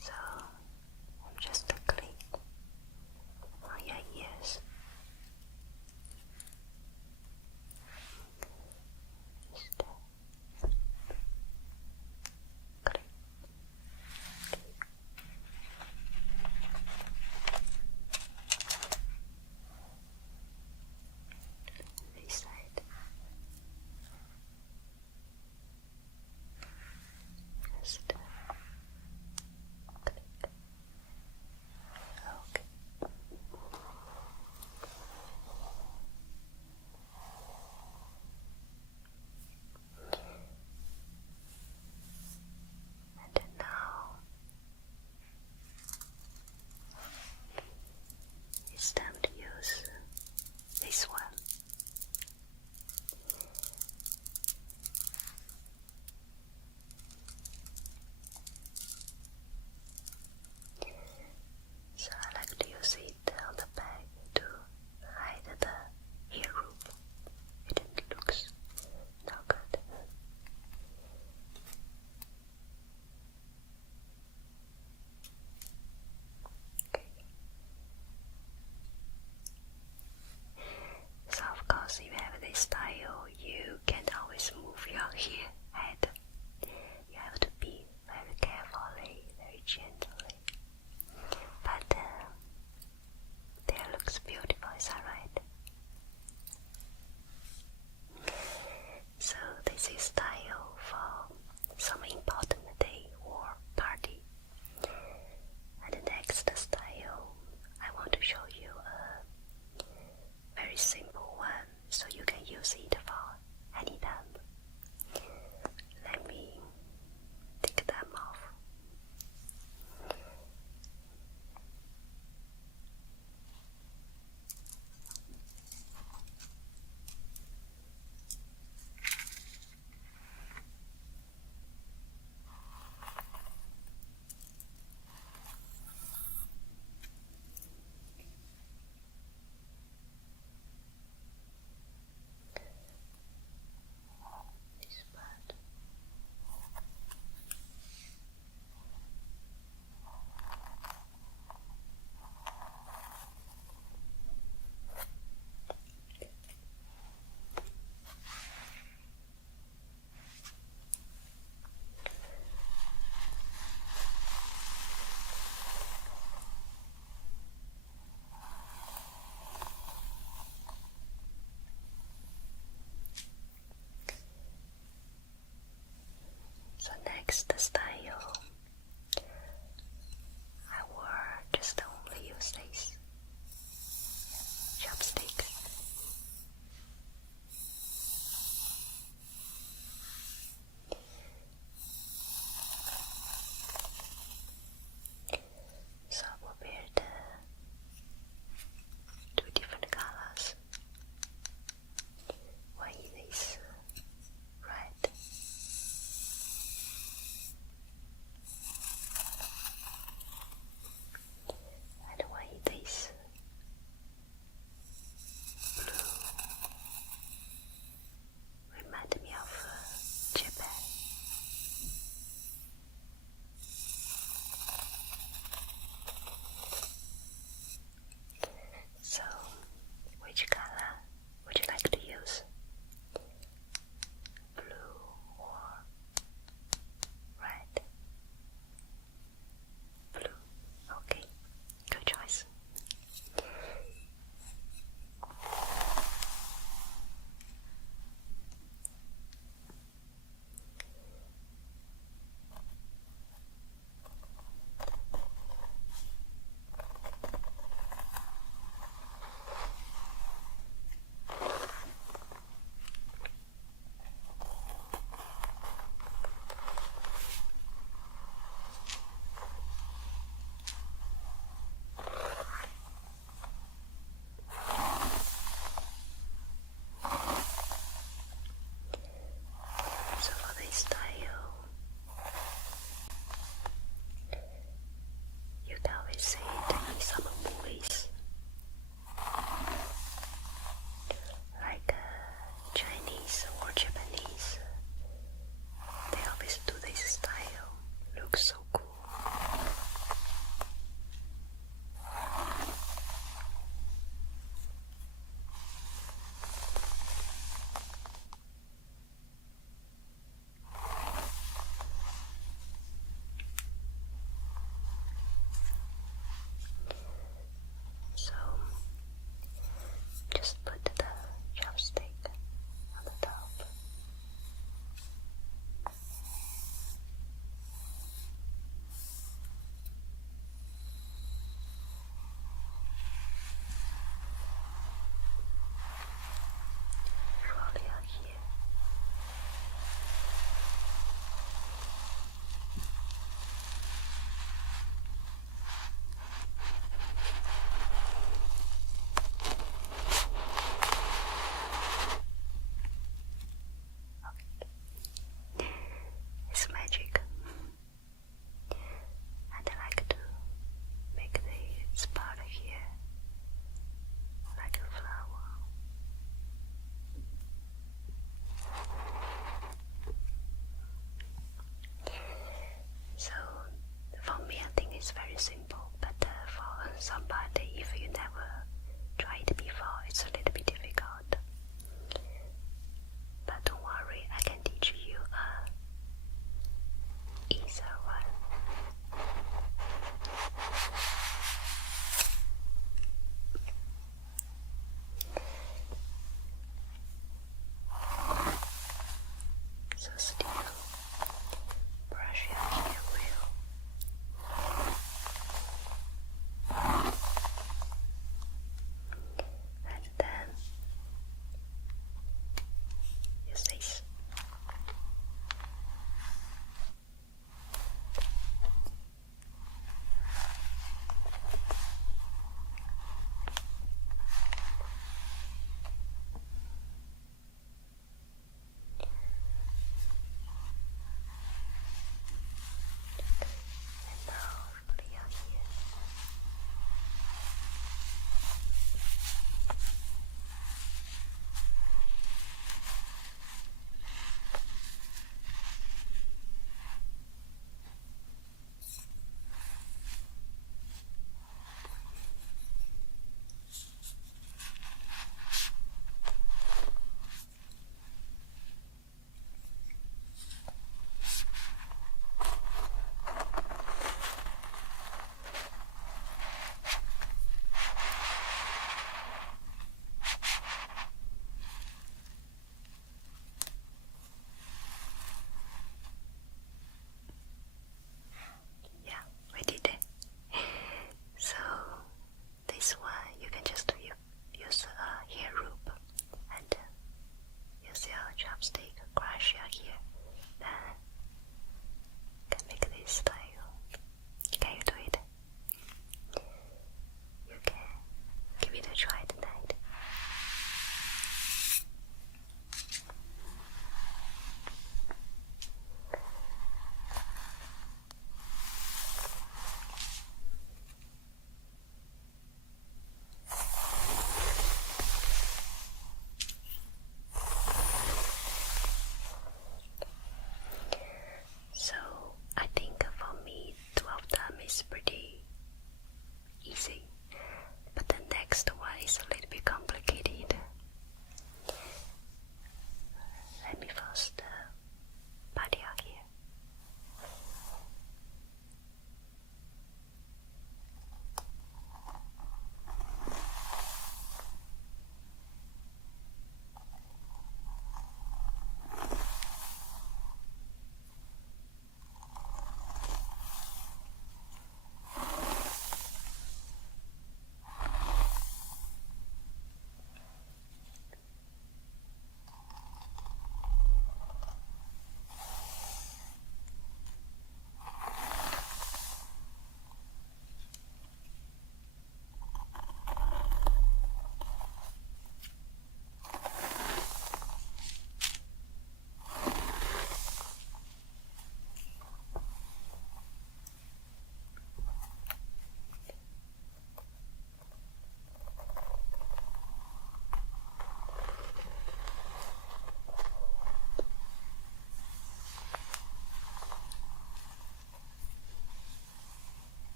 So I'm just click on your ears. Just click. This side. Just click. Okay. And now it's time to use this one. So I like to use it on the back to hide the hair root. It looks no good. Okay. So of course, if you have this style, you can't always move your head. You have to be very carefully, very gently. But that looks beautiful, is that right? So this is style for some important day or party. And the next style, I want to show you a very simple one, so you can use it for any time. Let me take them off.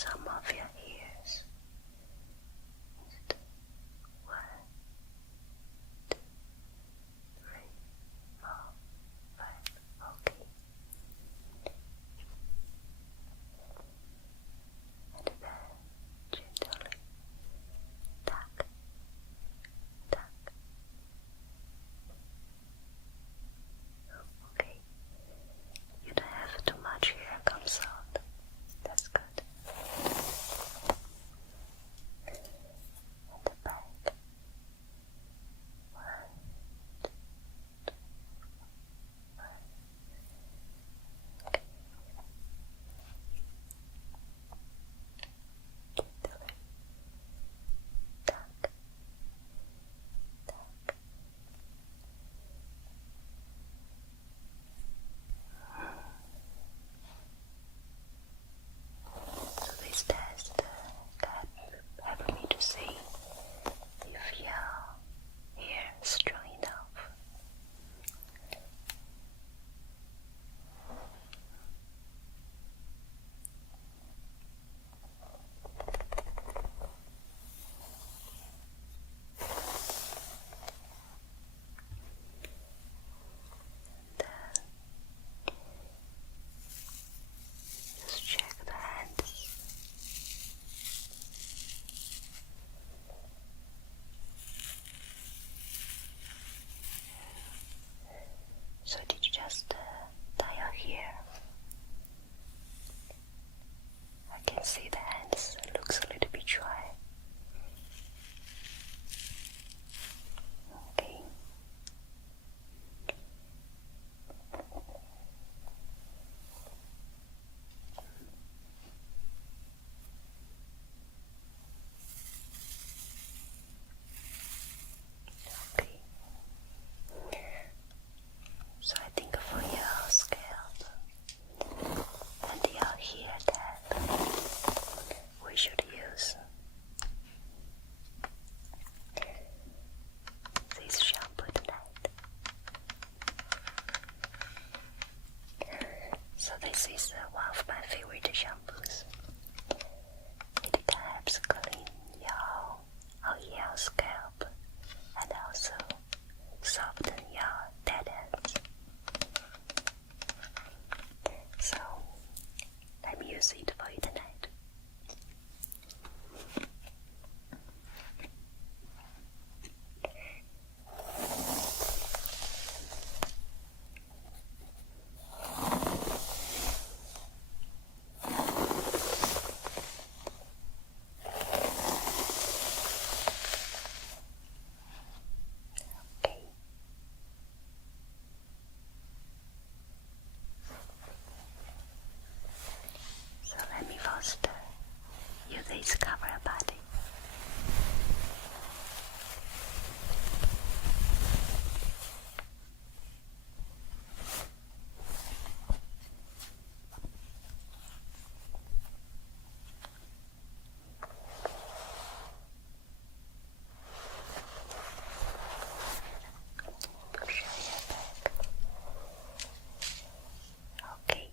some of your ears. 1, 2, 3, 4, 5. Okay. And then gently tuck, tuck. Okay. You don't have too much hair comes out. That's good. And the back. 1, 2, 3, 4, 5. Okay. Gently tuck, tuck. So this test can help me to see if your hair is strong enough. Just check the hands. So did you just tie your hair? I can see the hands looks a little bit dry. Okay. Okay. So I think for your scalp and your hair type, we should use this shampoo tonight. So this is one of my favorite shampoos. It helps clean your scalp and also soften your dead ends. So let me use it for you tonight. Okay. So let me first use this cover your body. Push your hair back. Okay.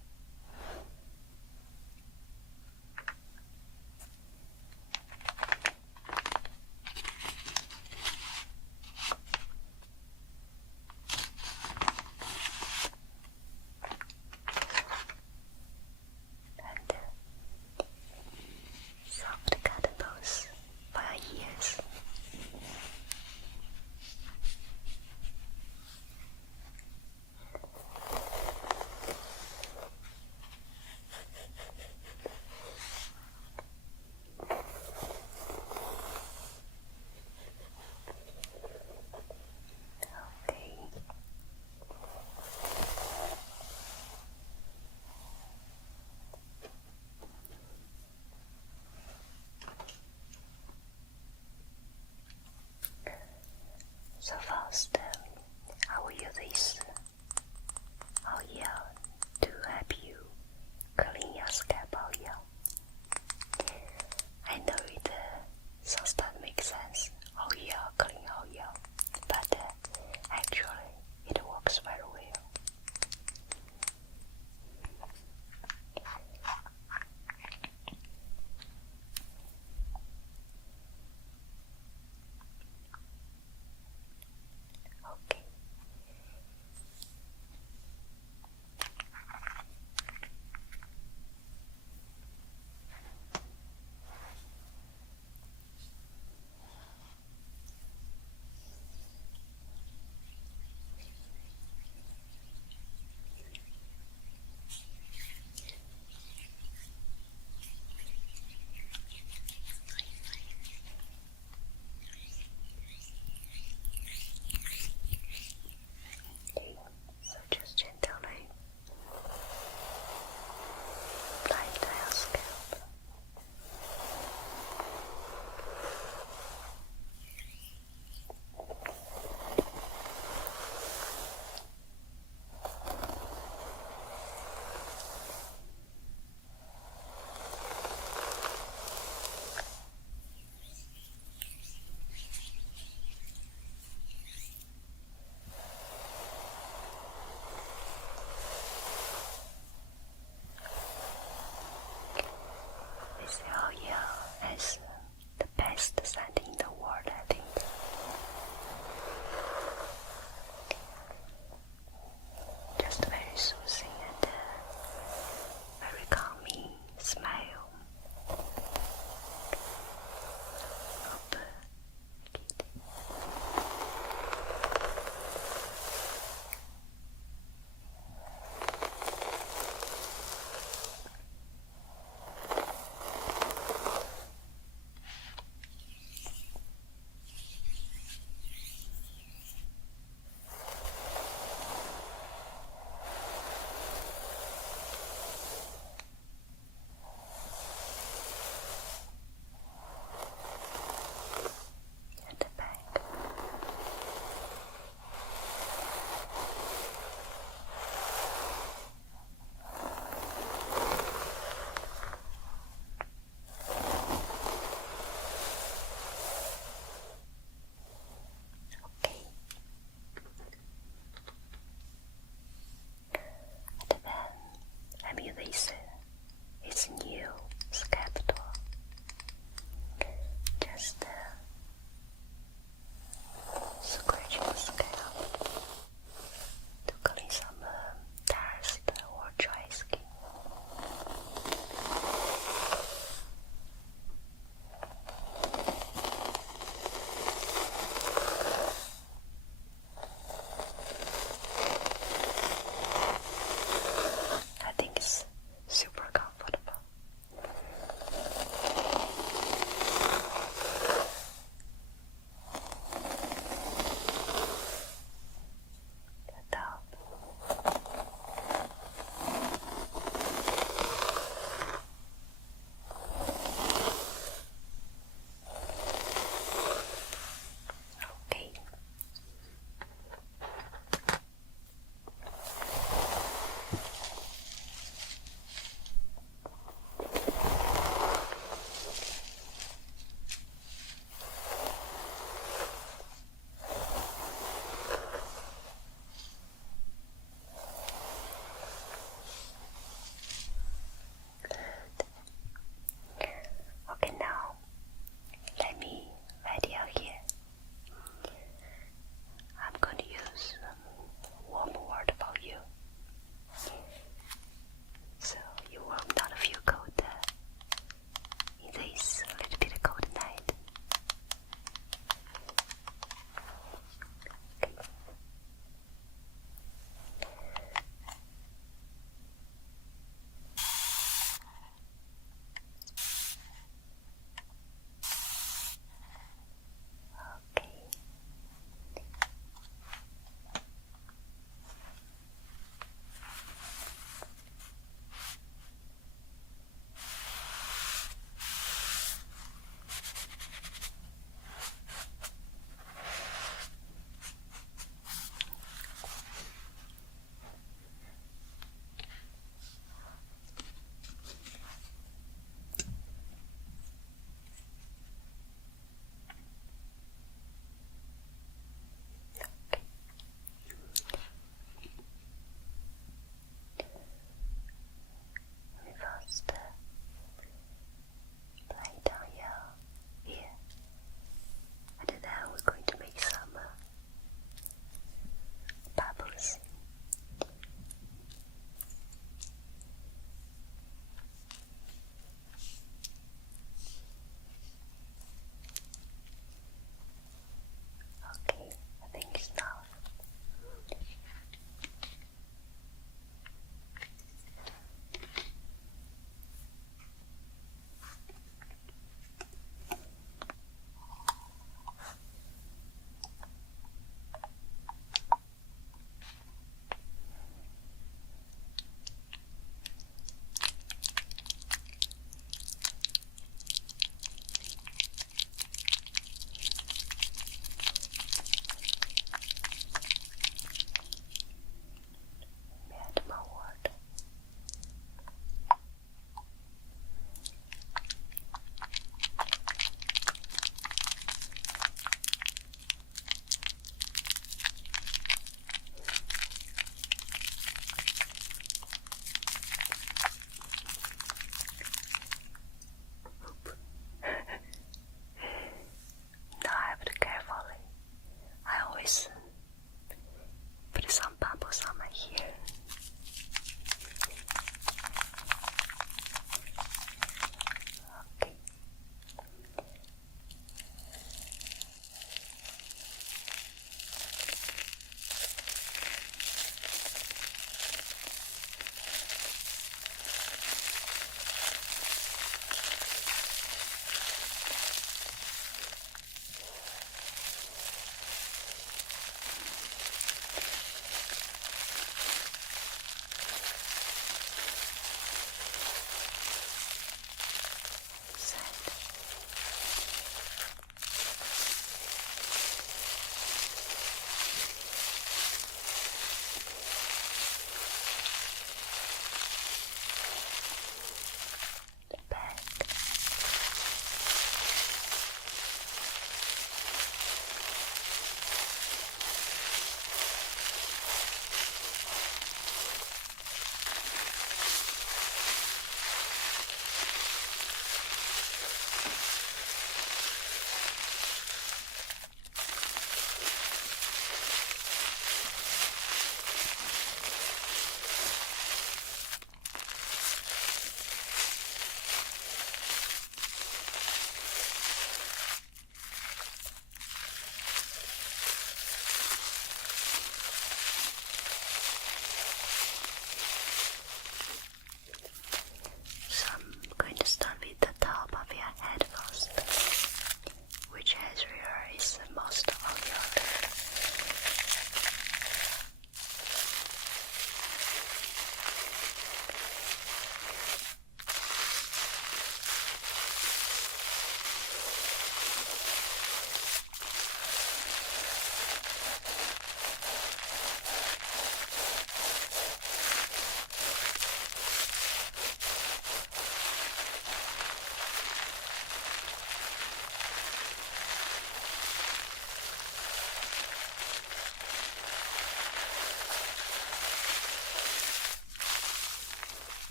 has the best scent in the world, I think. Just very soothing and very calming smell.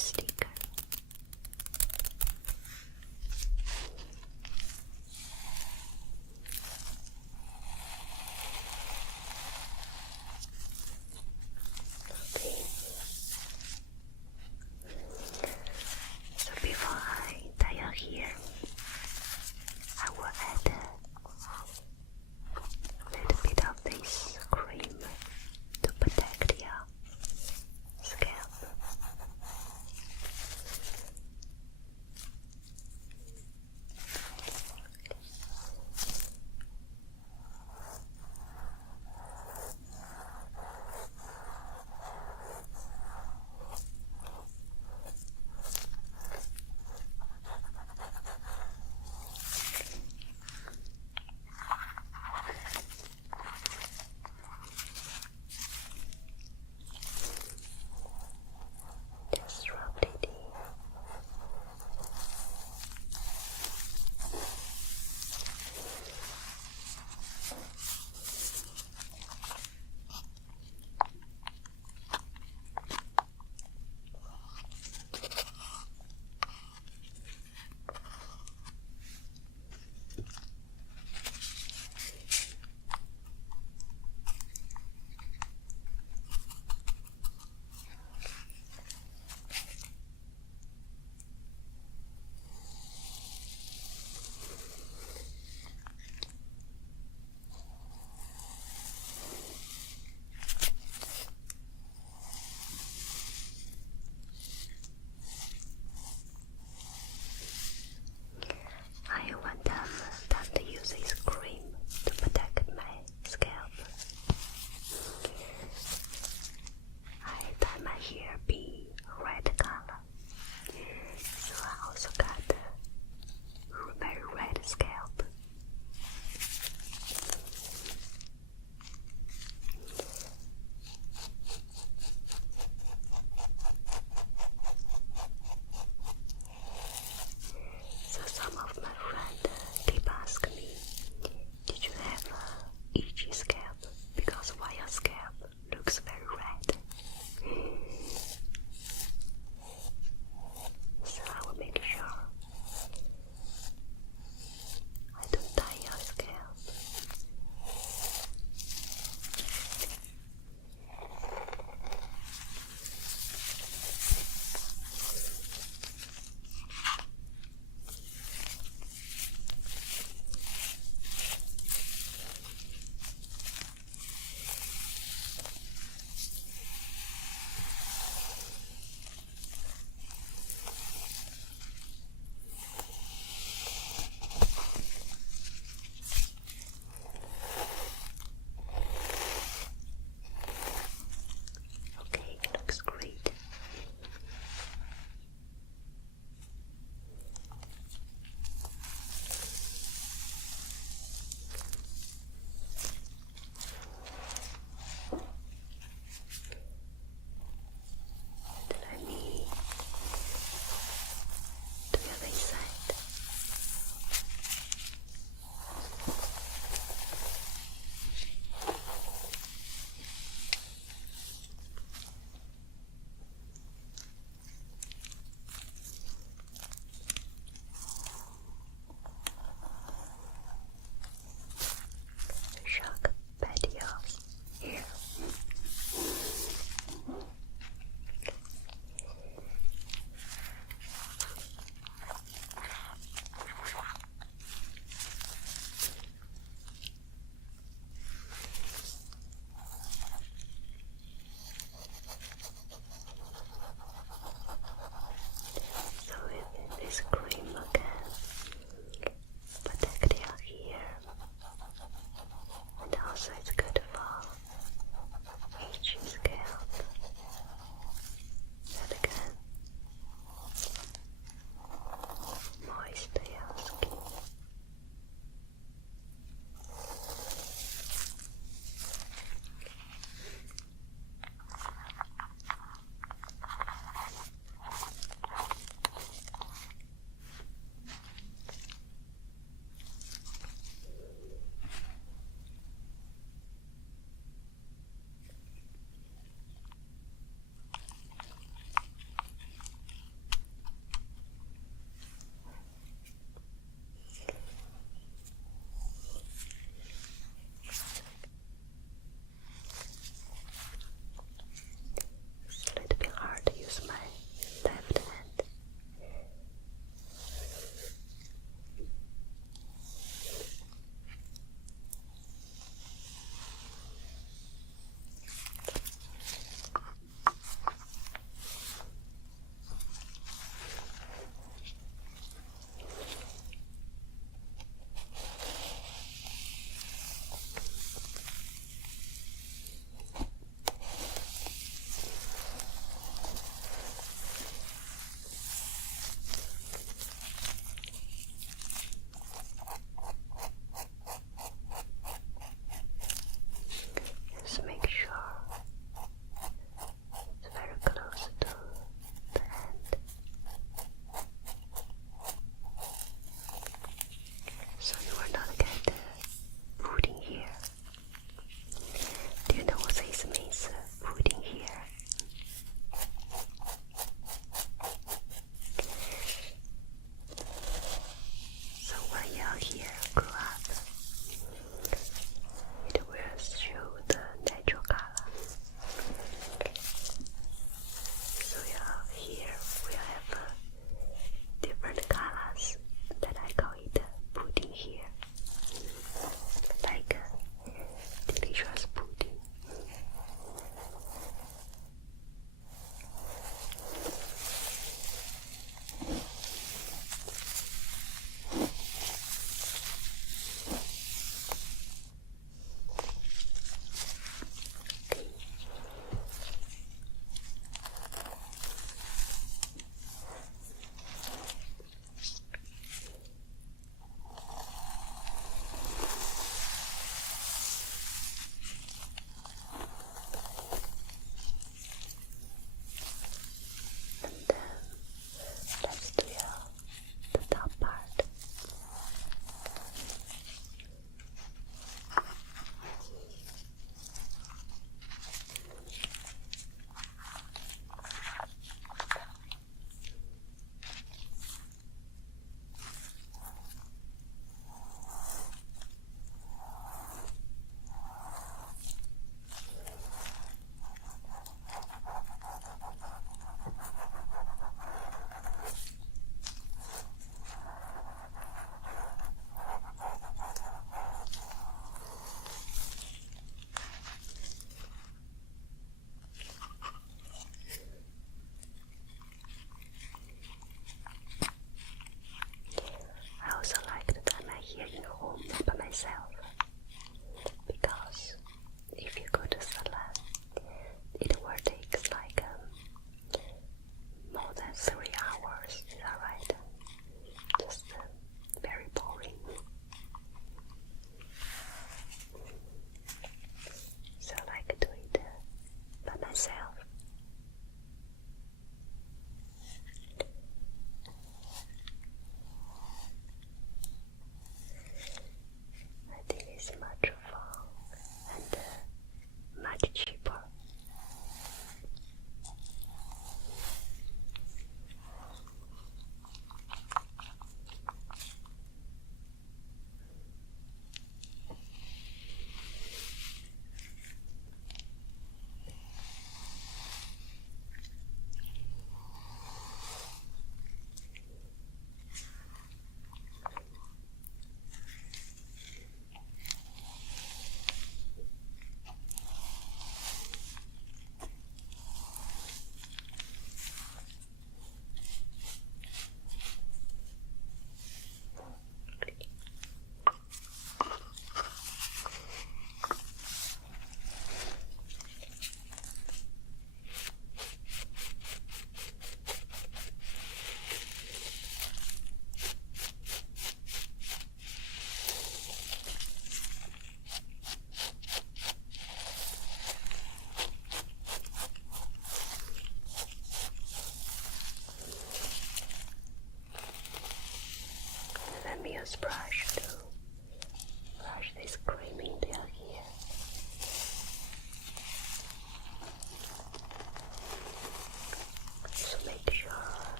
sticker. Okay. So before I tie your hair, I will add a little bit of this cream to protect your scalp.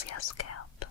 relax your scalp.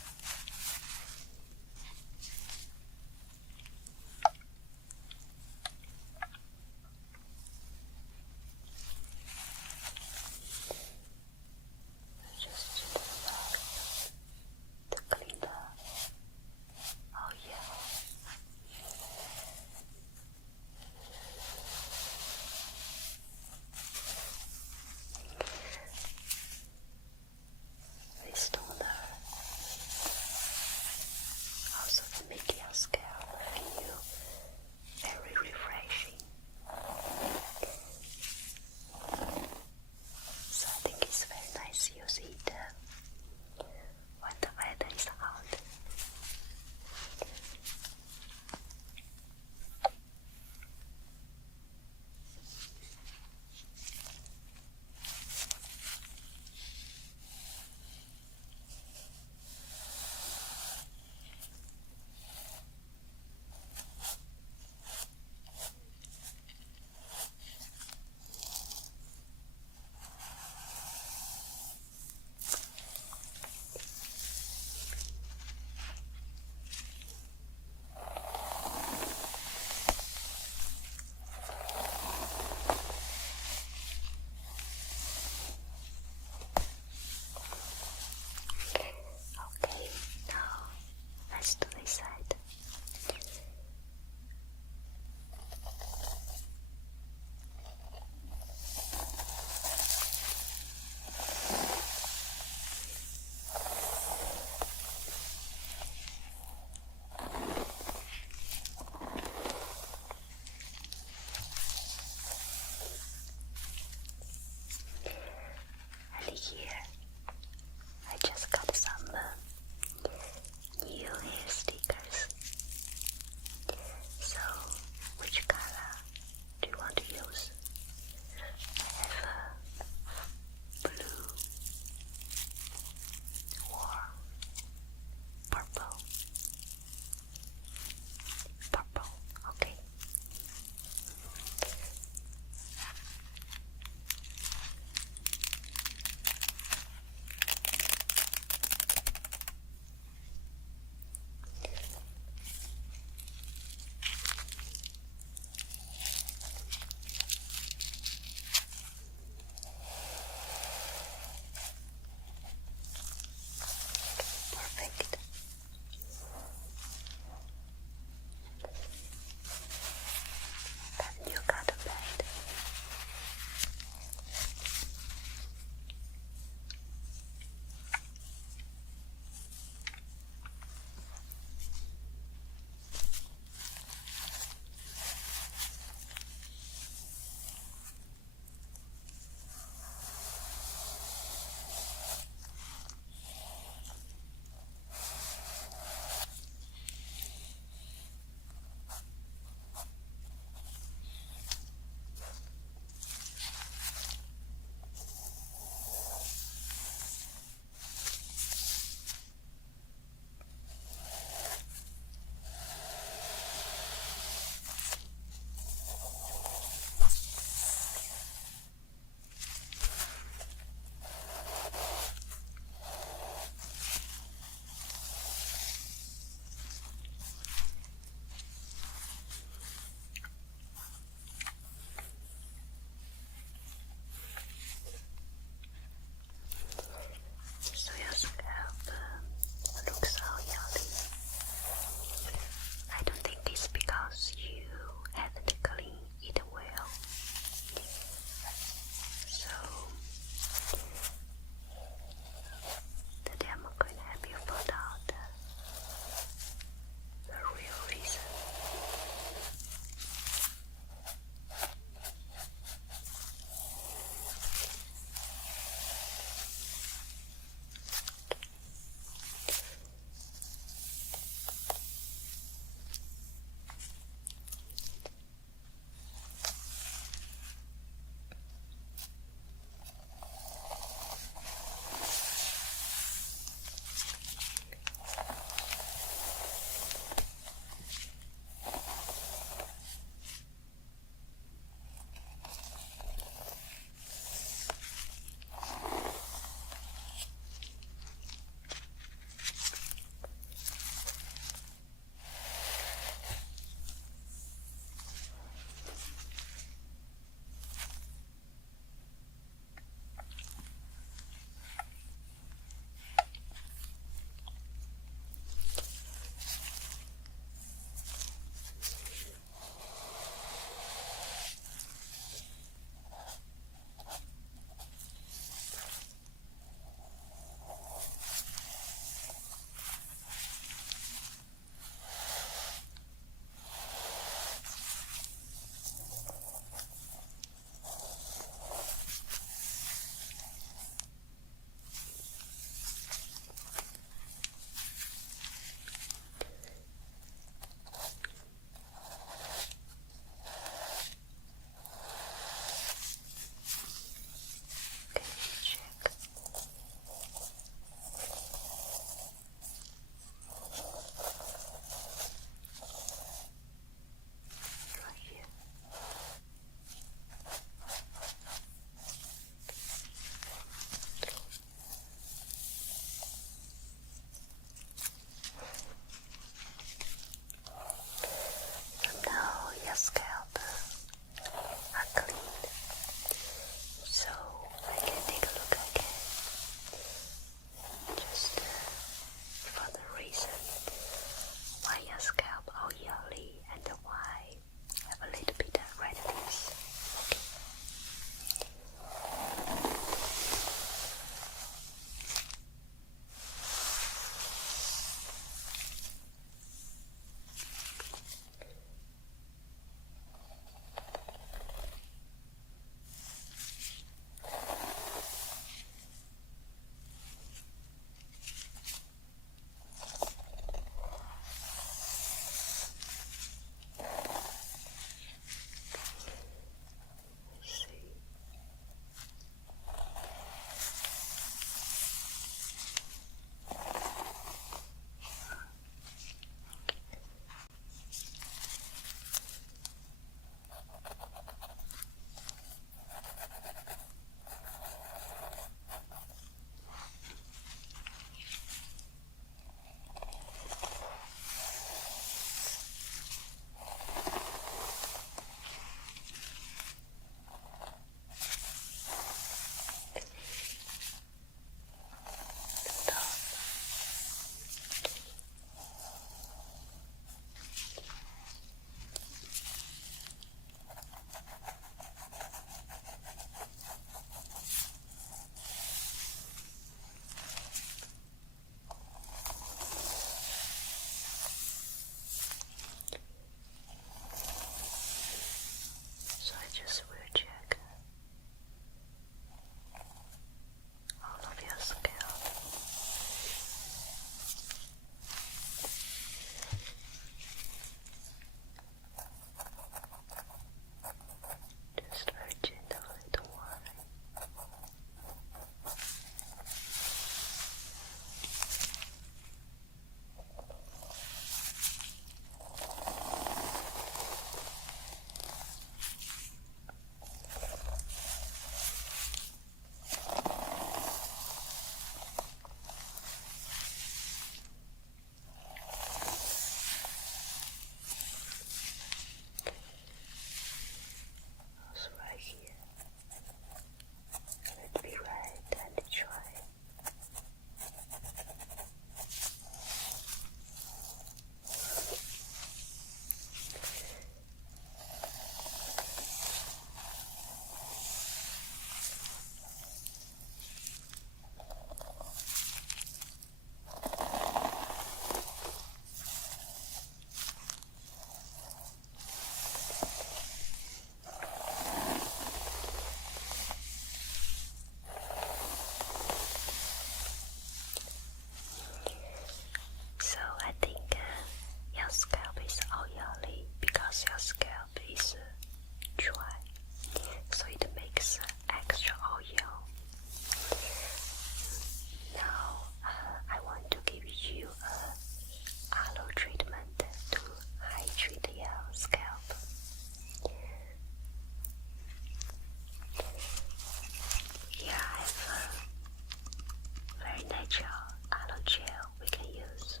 aloe gel we can use.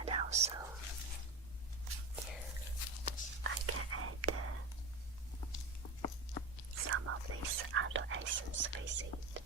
And also, I can add some of this aloe essence with it.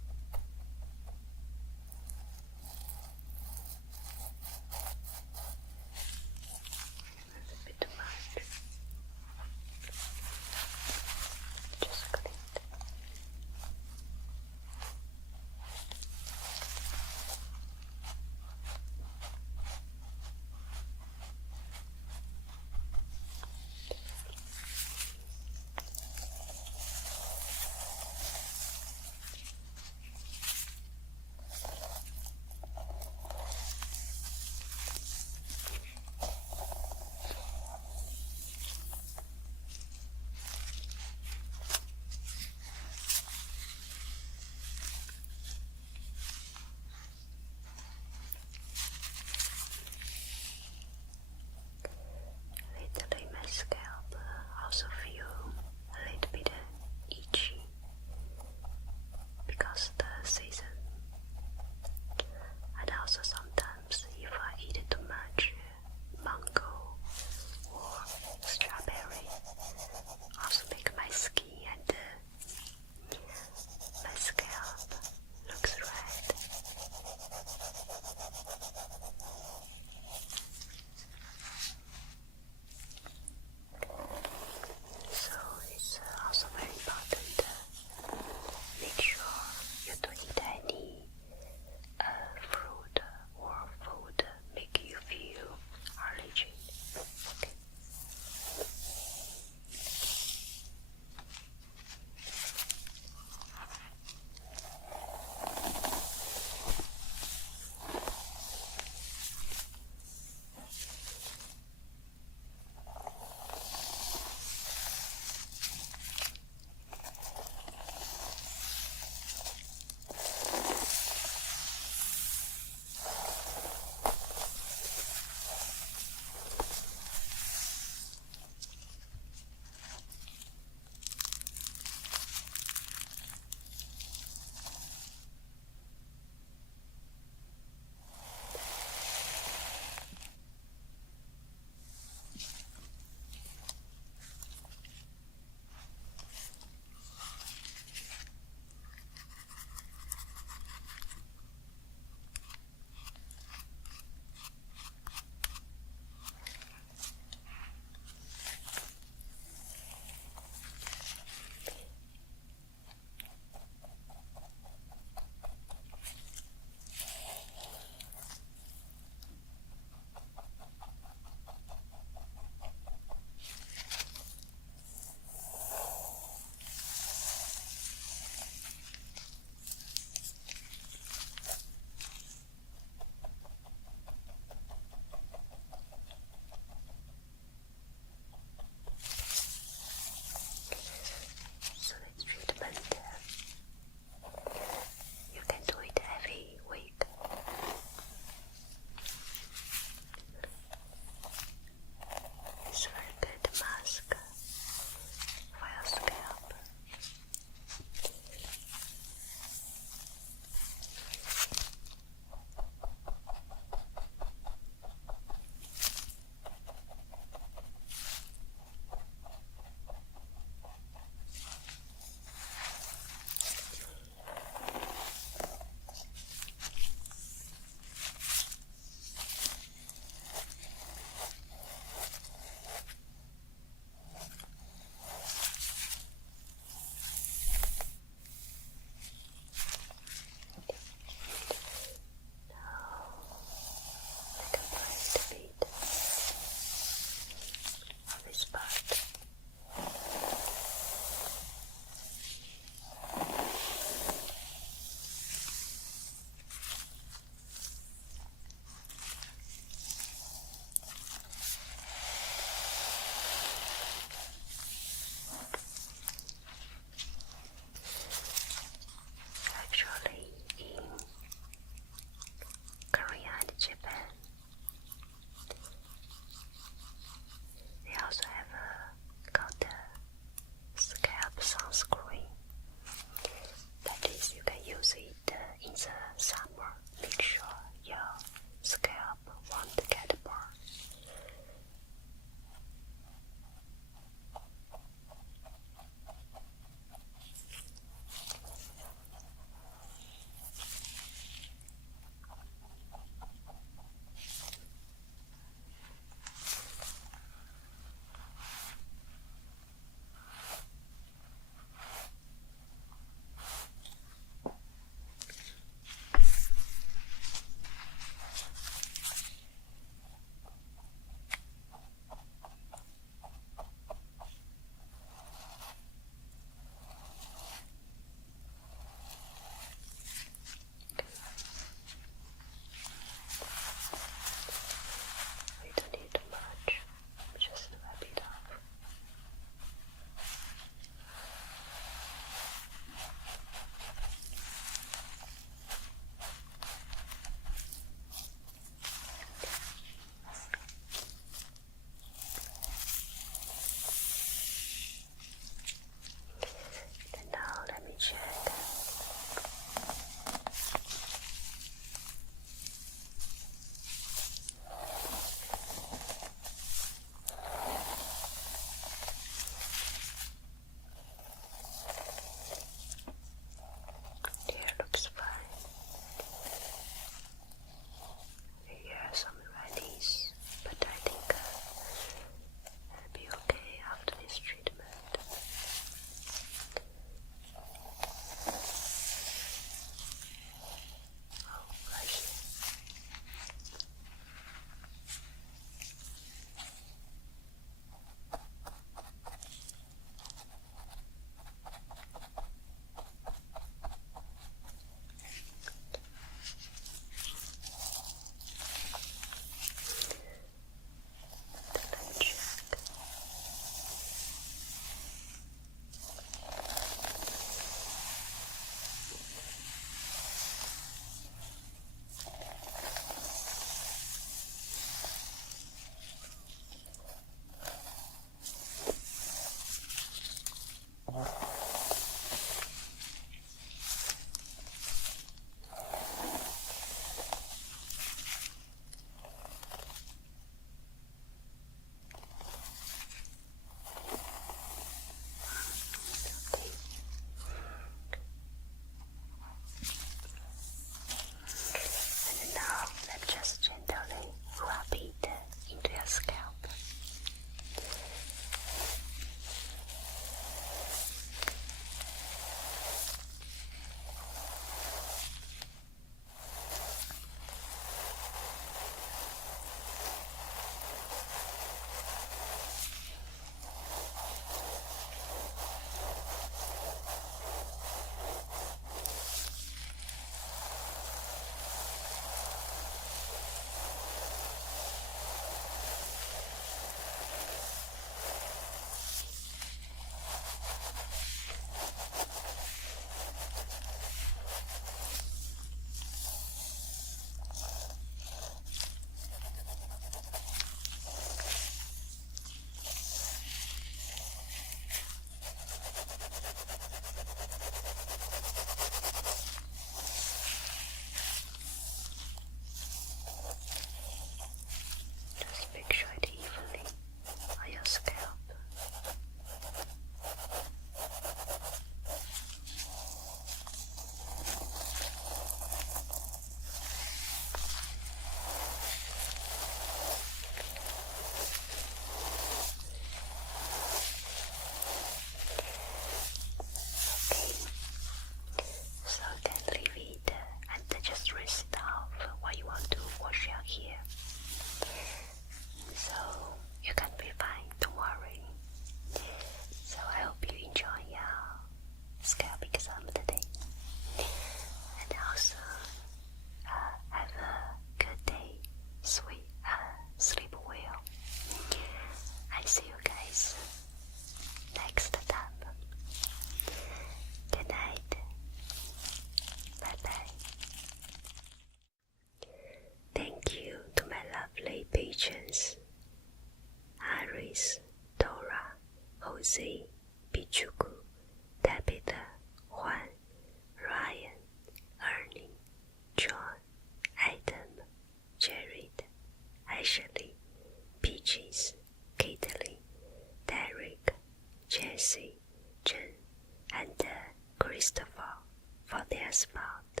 their spot.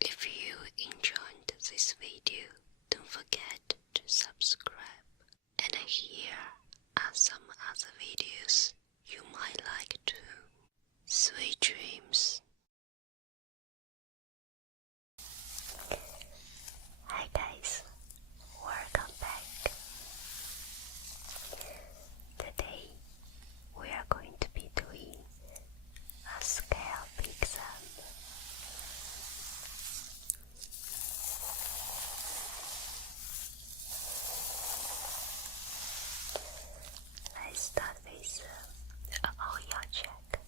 If you enjoyed this video, don't forget to subscribe. And here are some other videos you might like too. Sweet dreams. Hi guys, welcome back. Today we are going to be doing a scalp exam. Let's start with an oil check.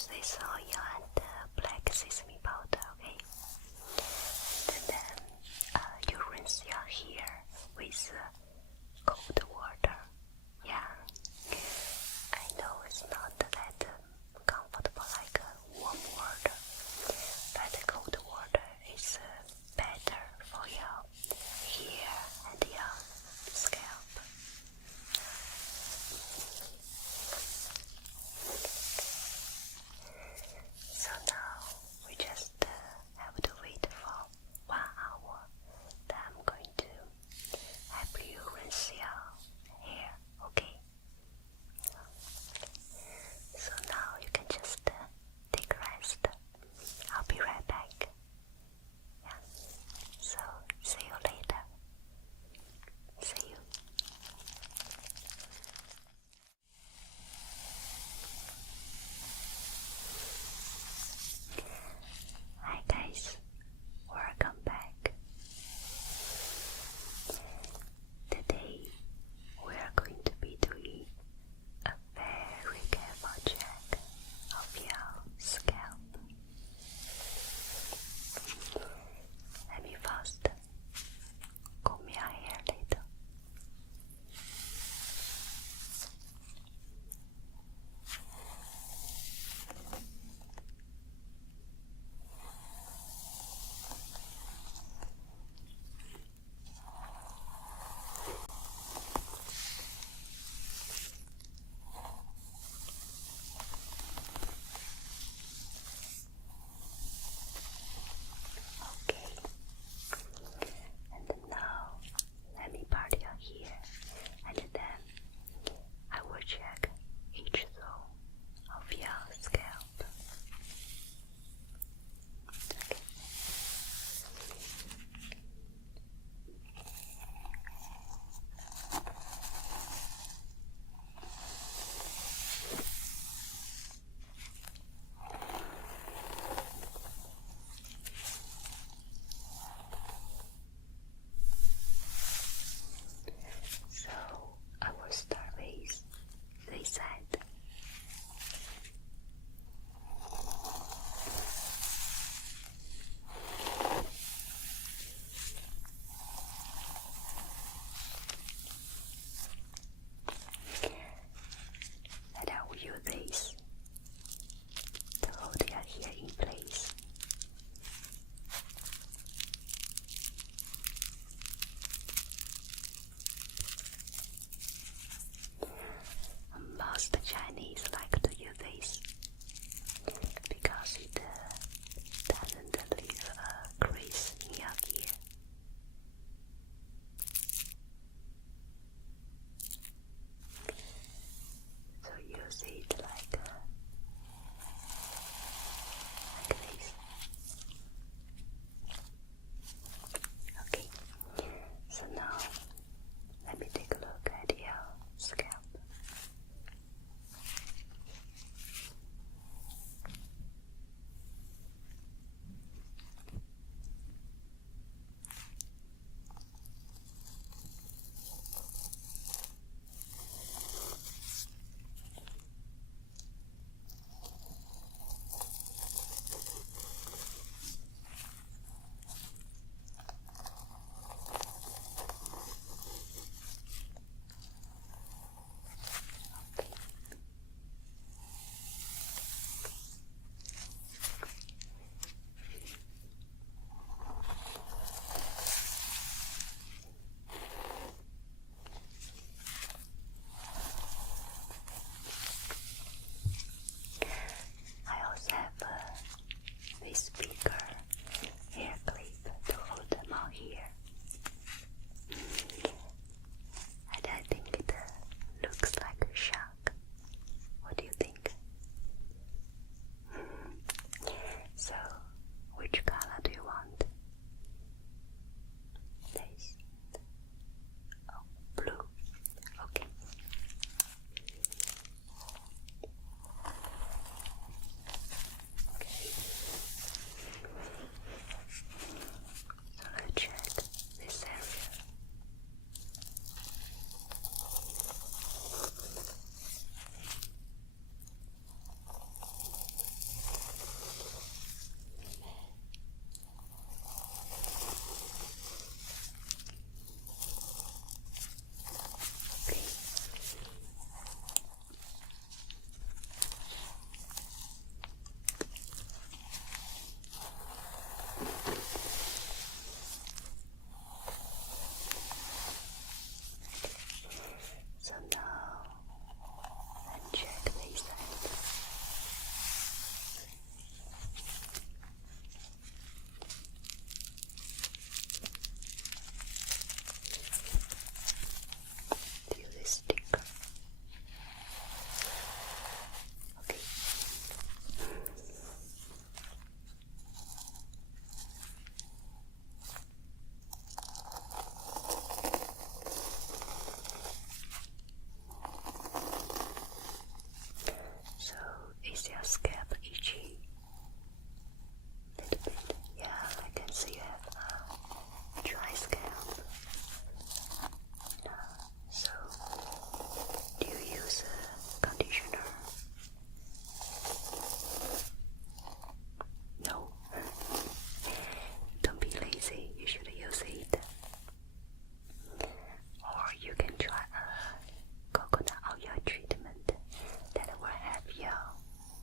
use this oil and black sesame powder, okay? And then you rinse your hair with cold water. Yeah, I know it's not that comfortable like warm water, but cold water is better for your hair and your scalp. So now we just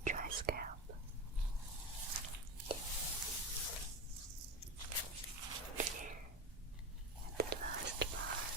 dry scalp. And the last part.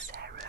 necessary.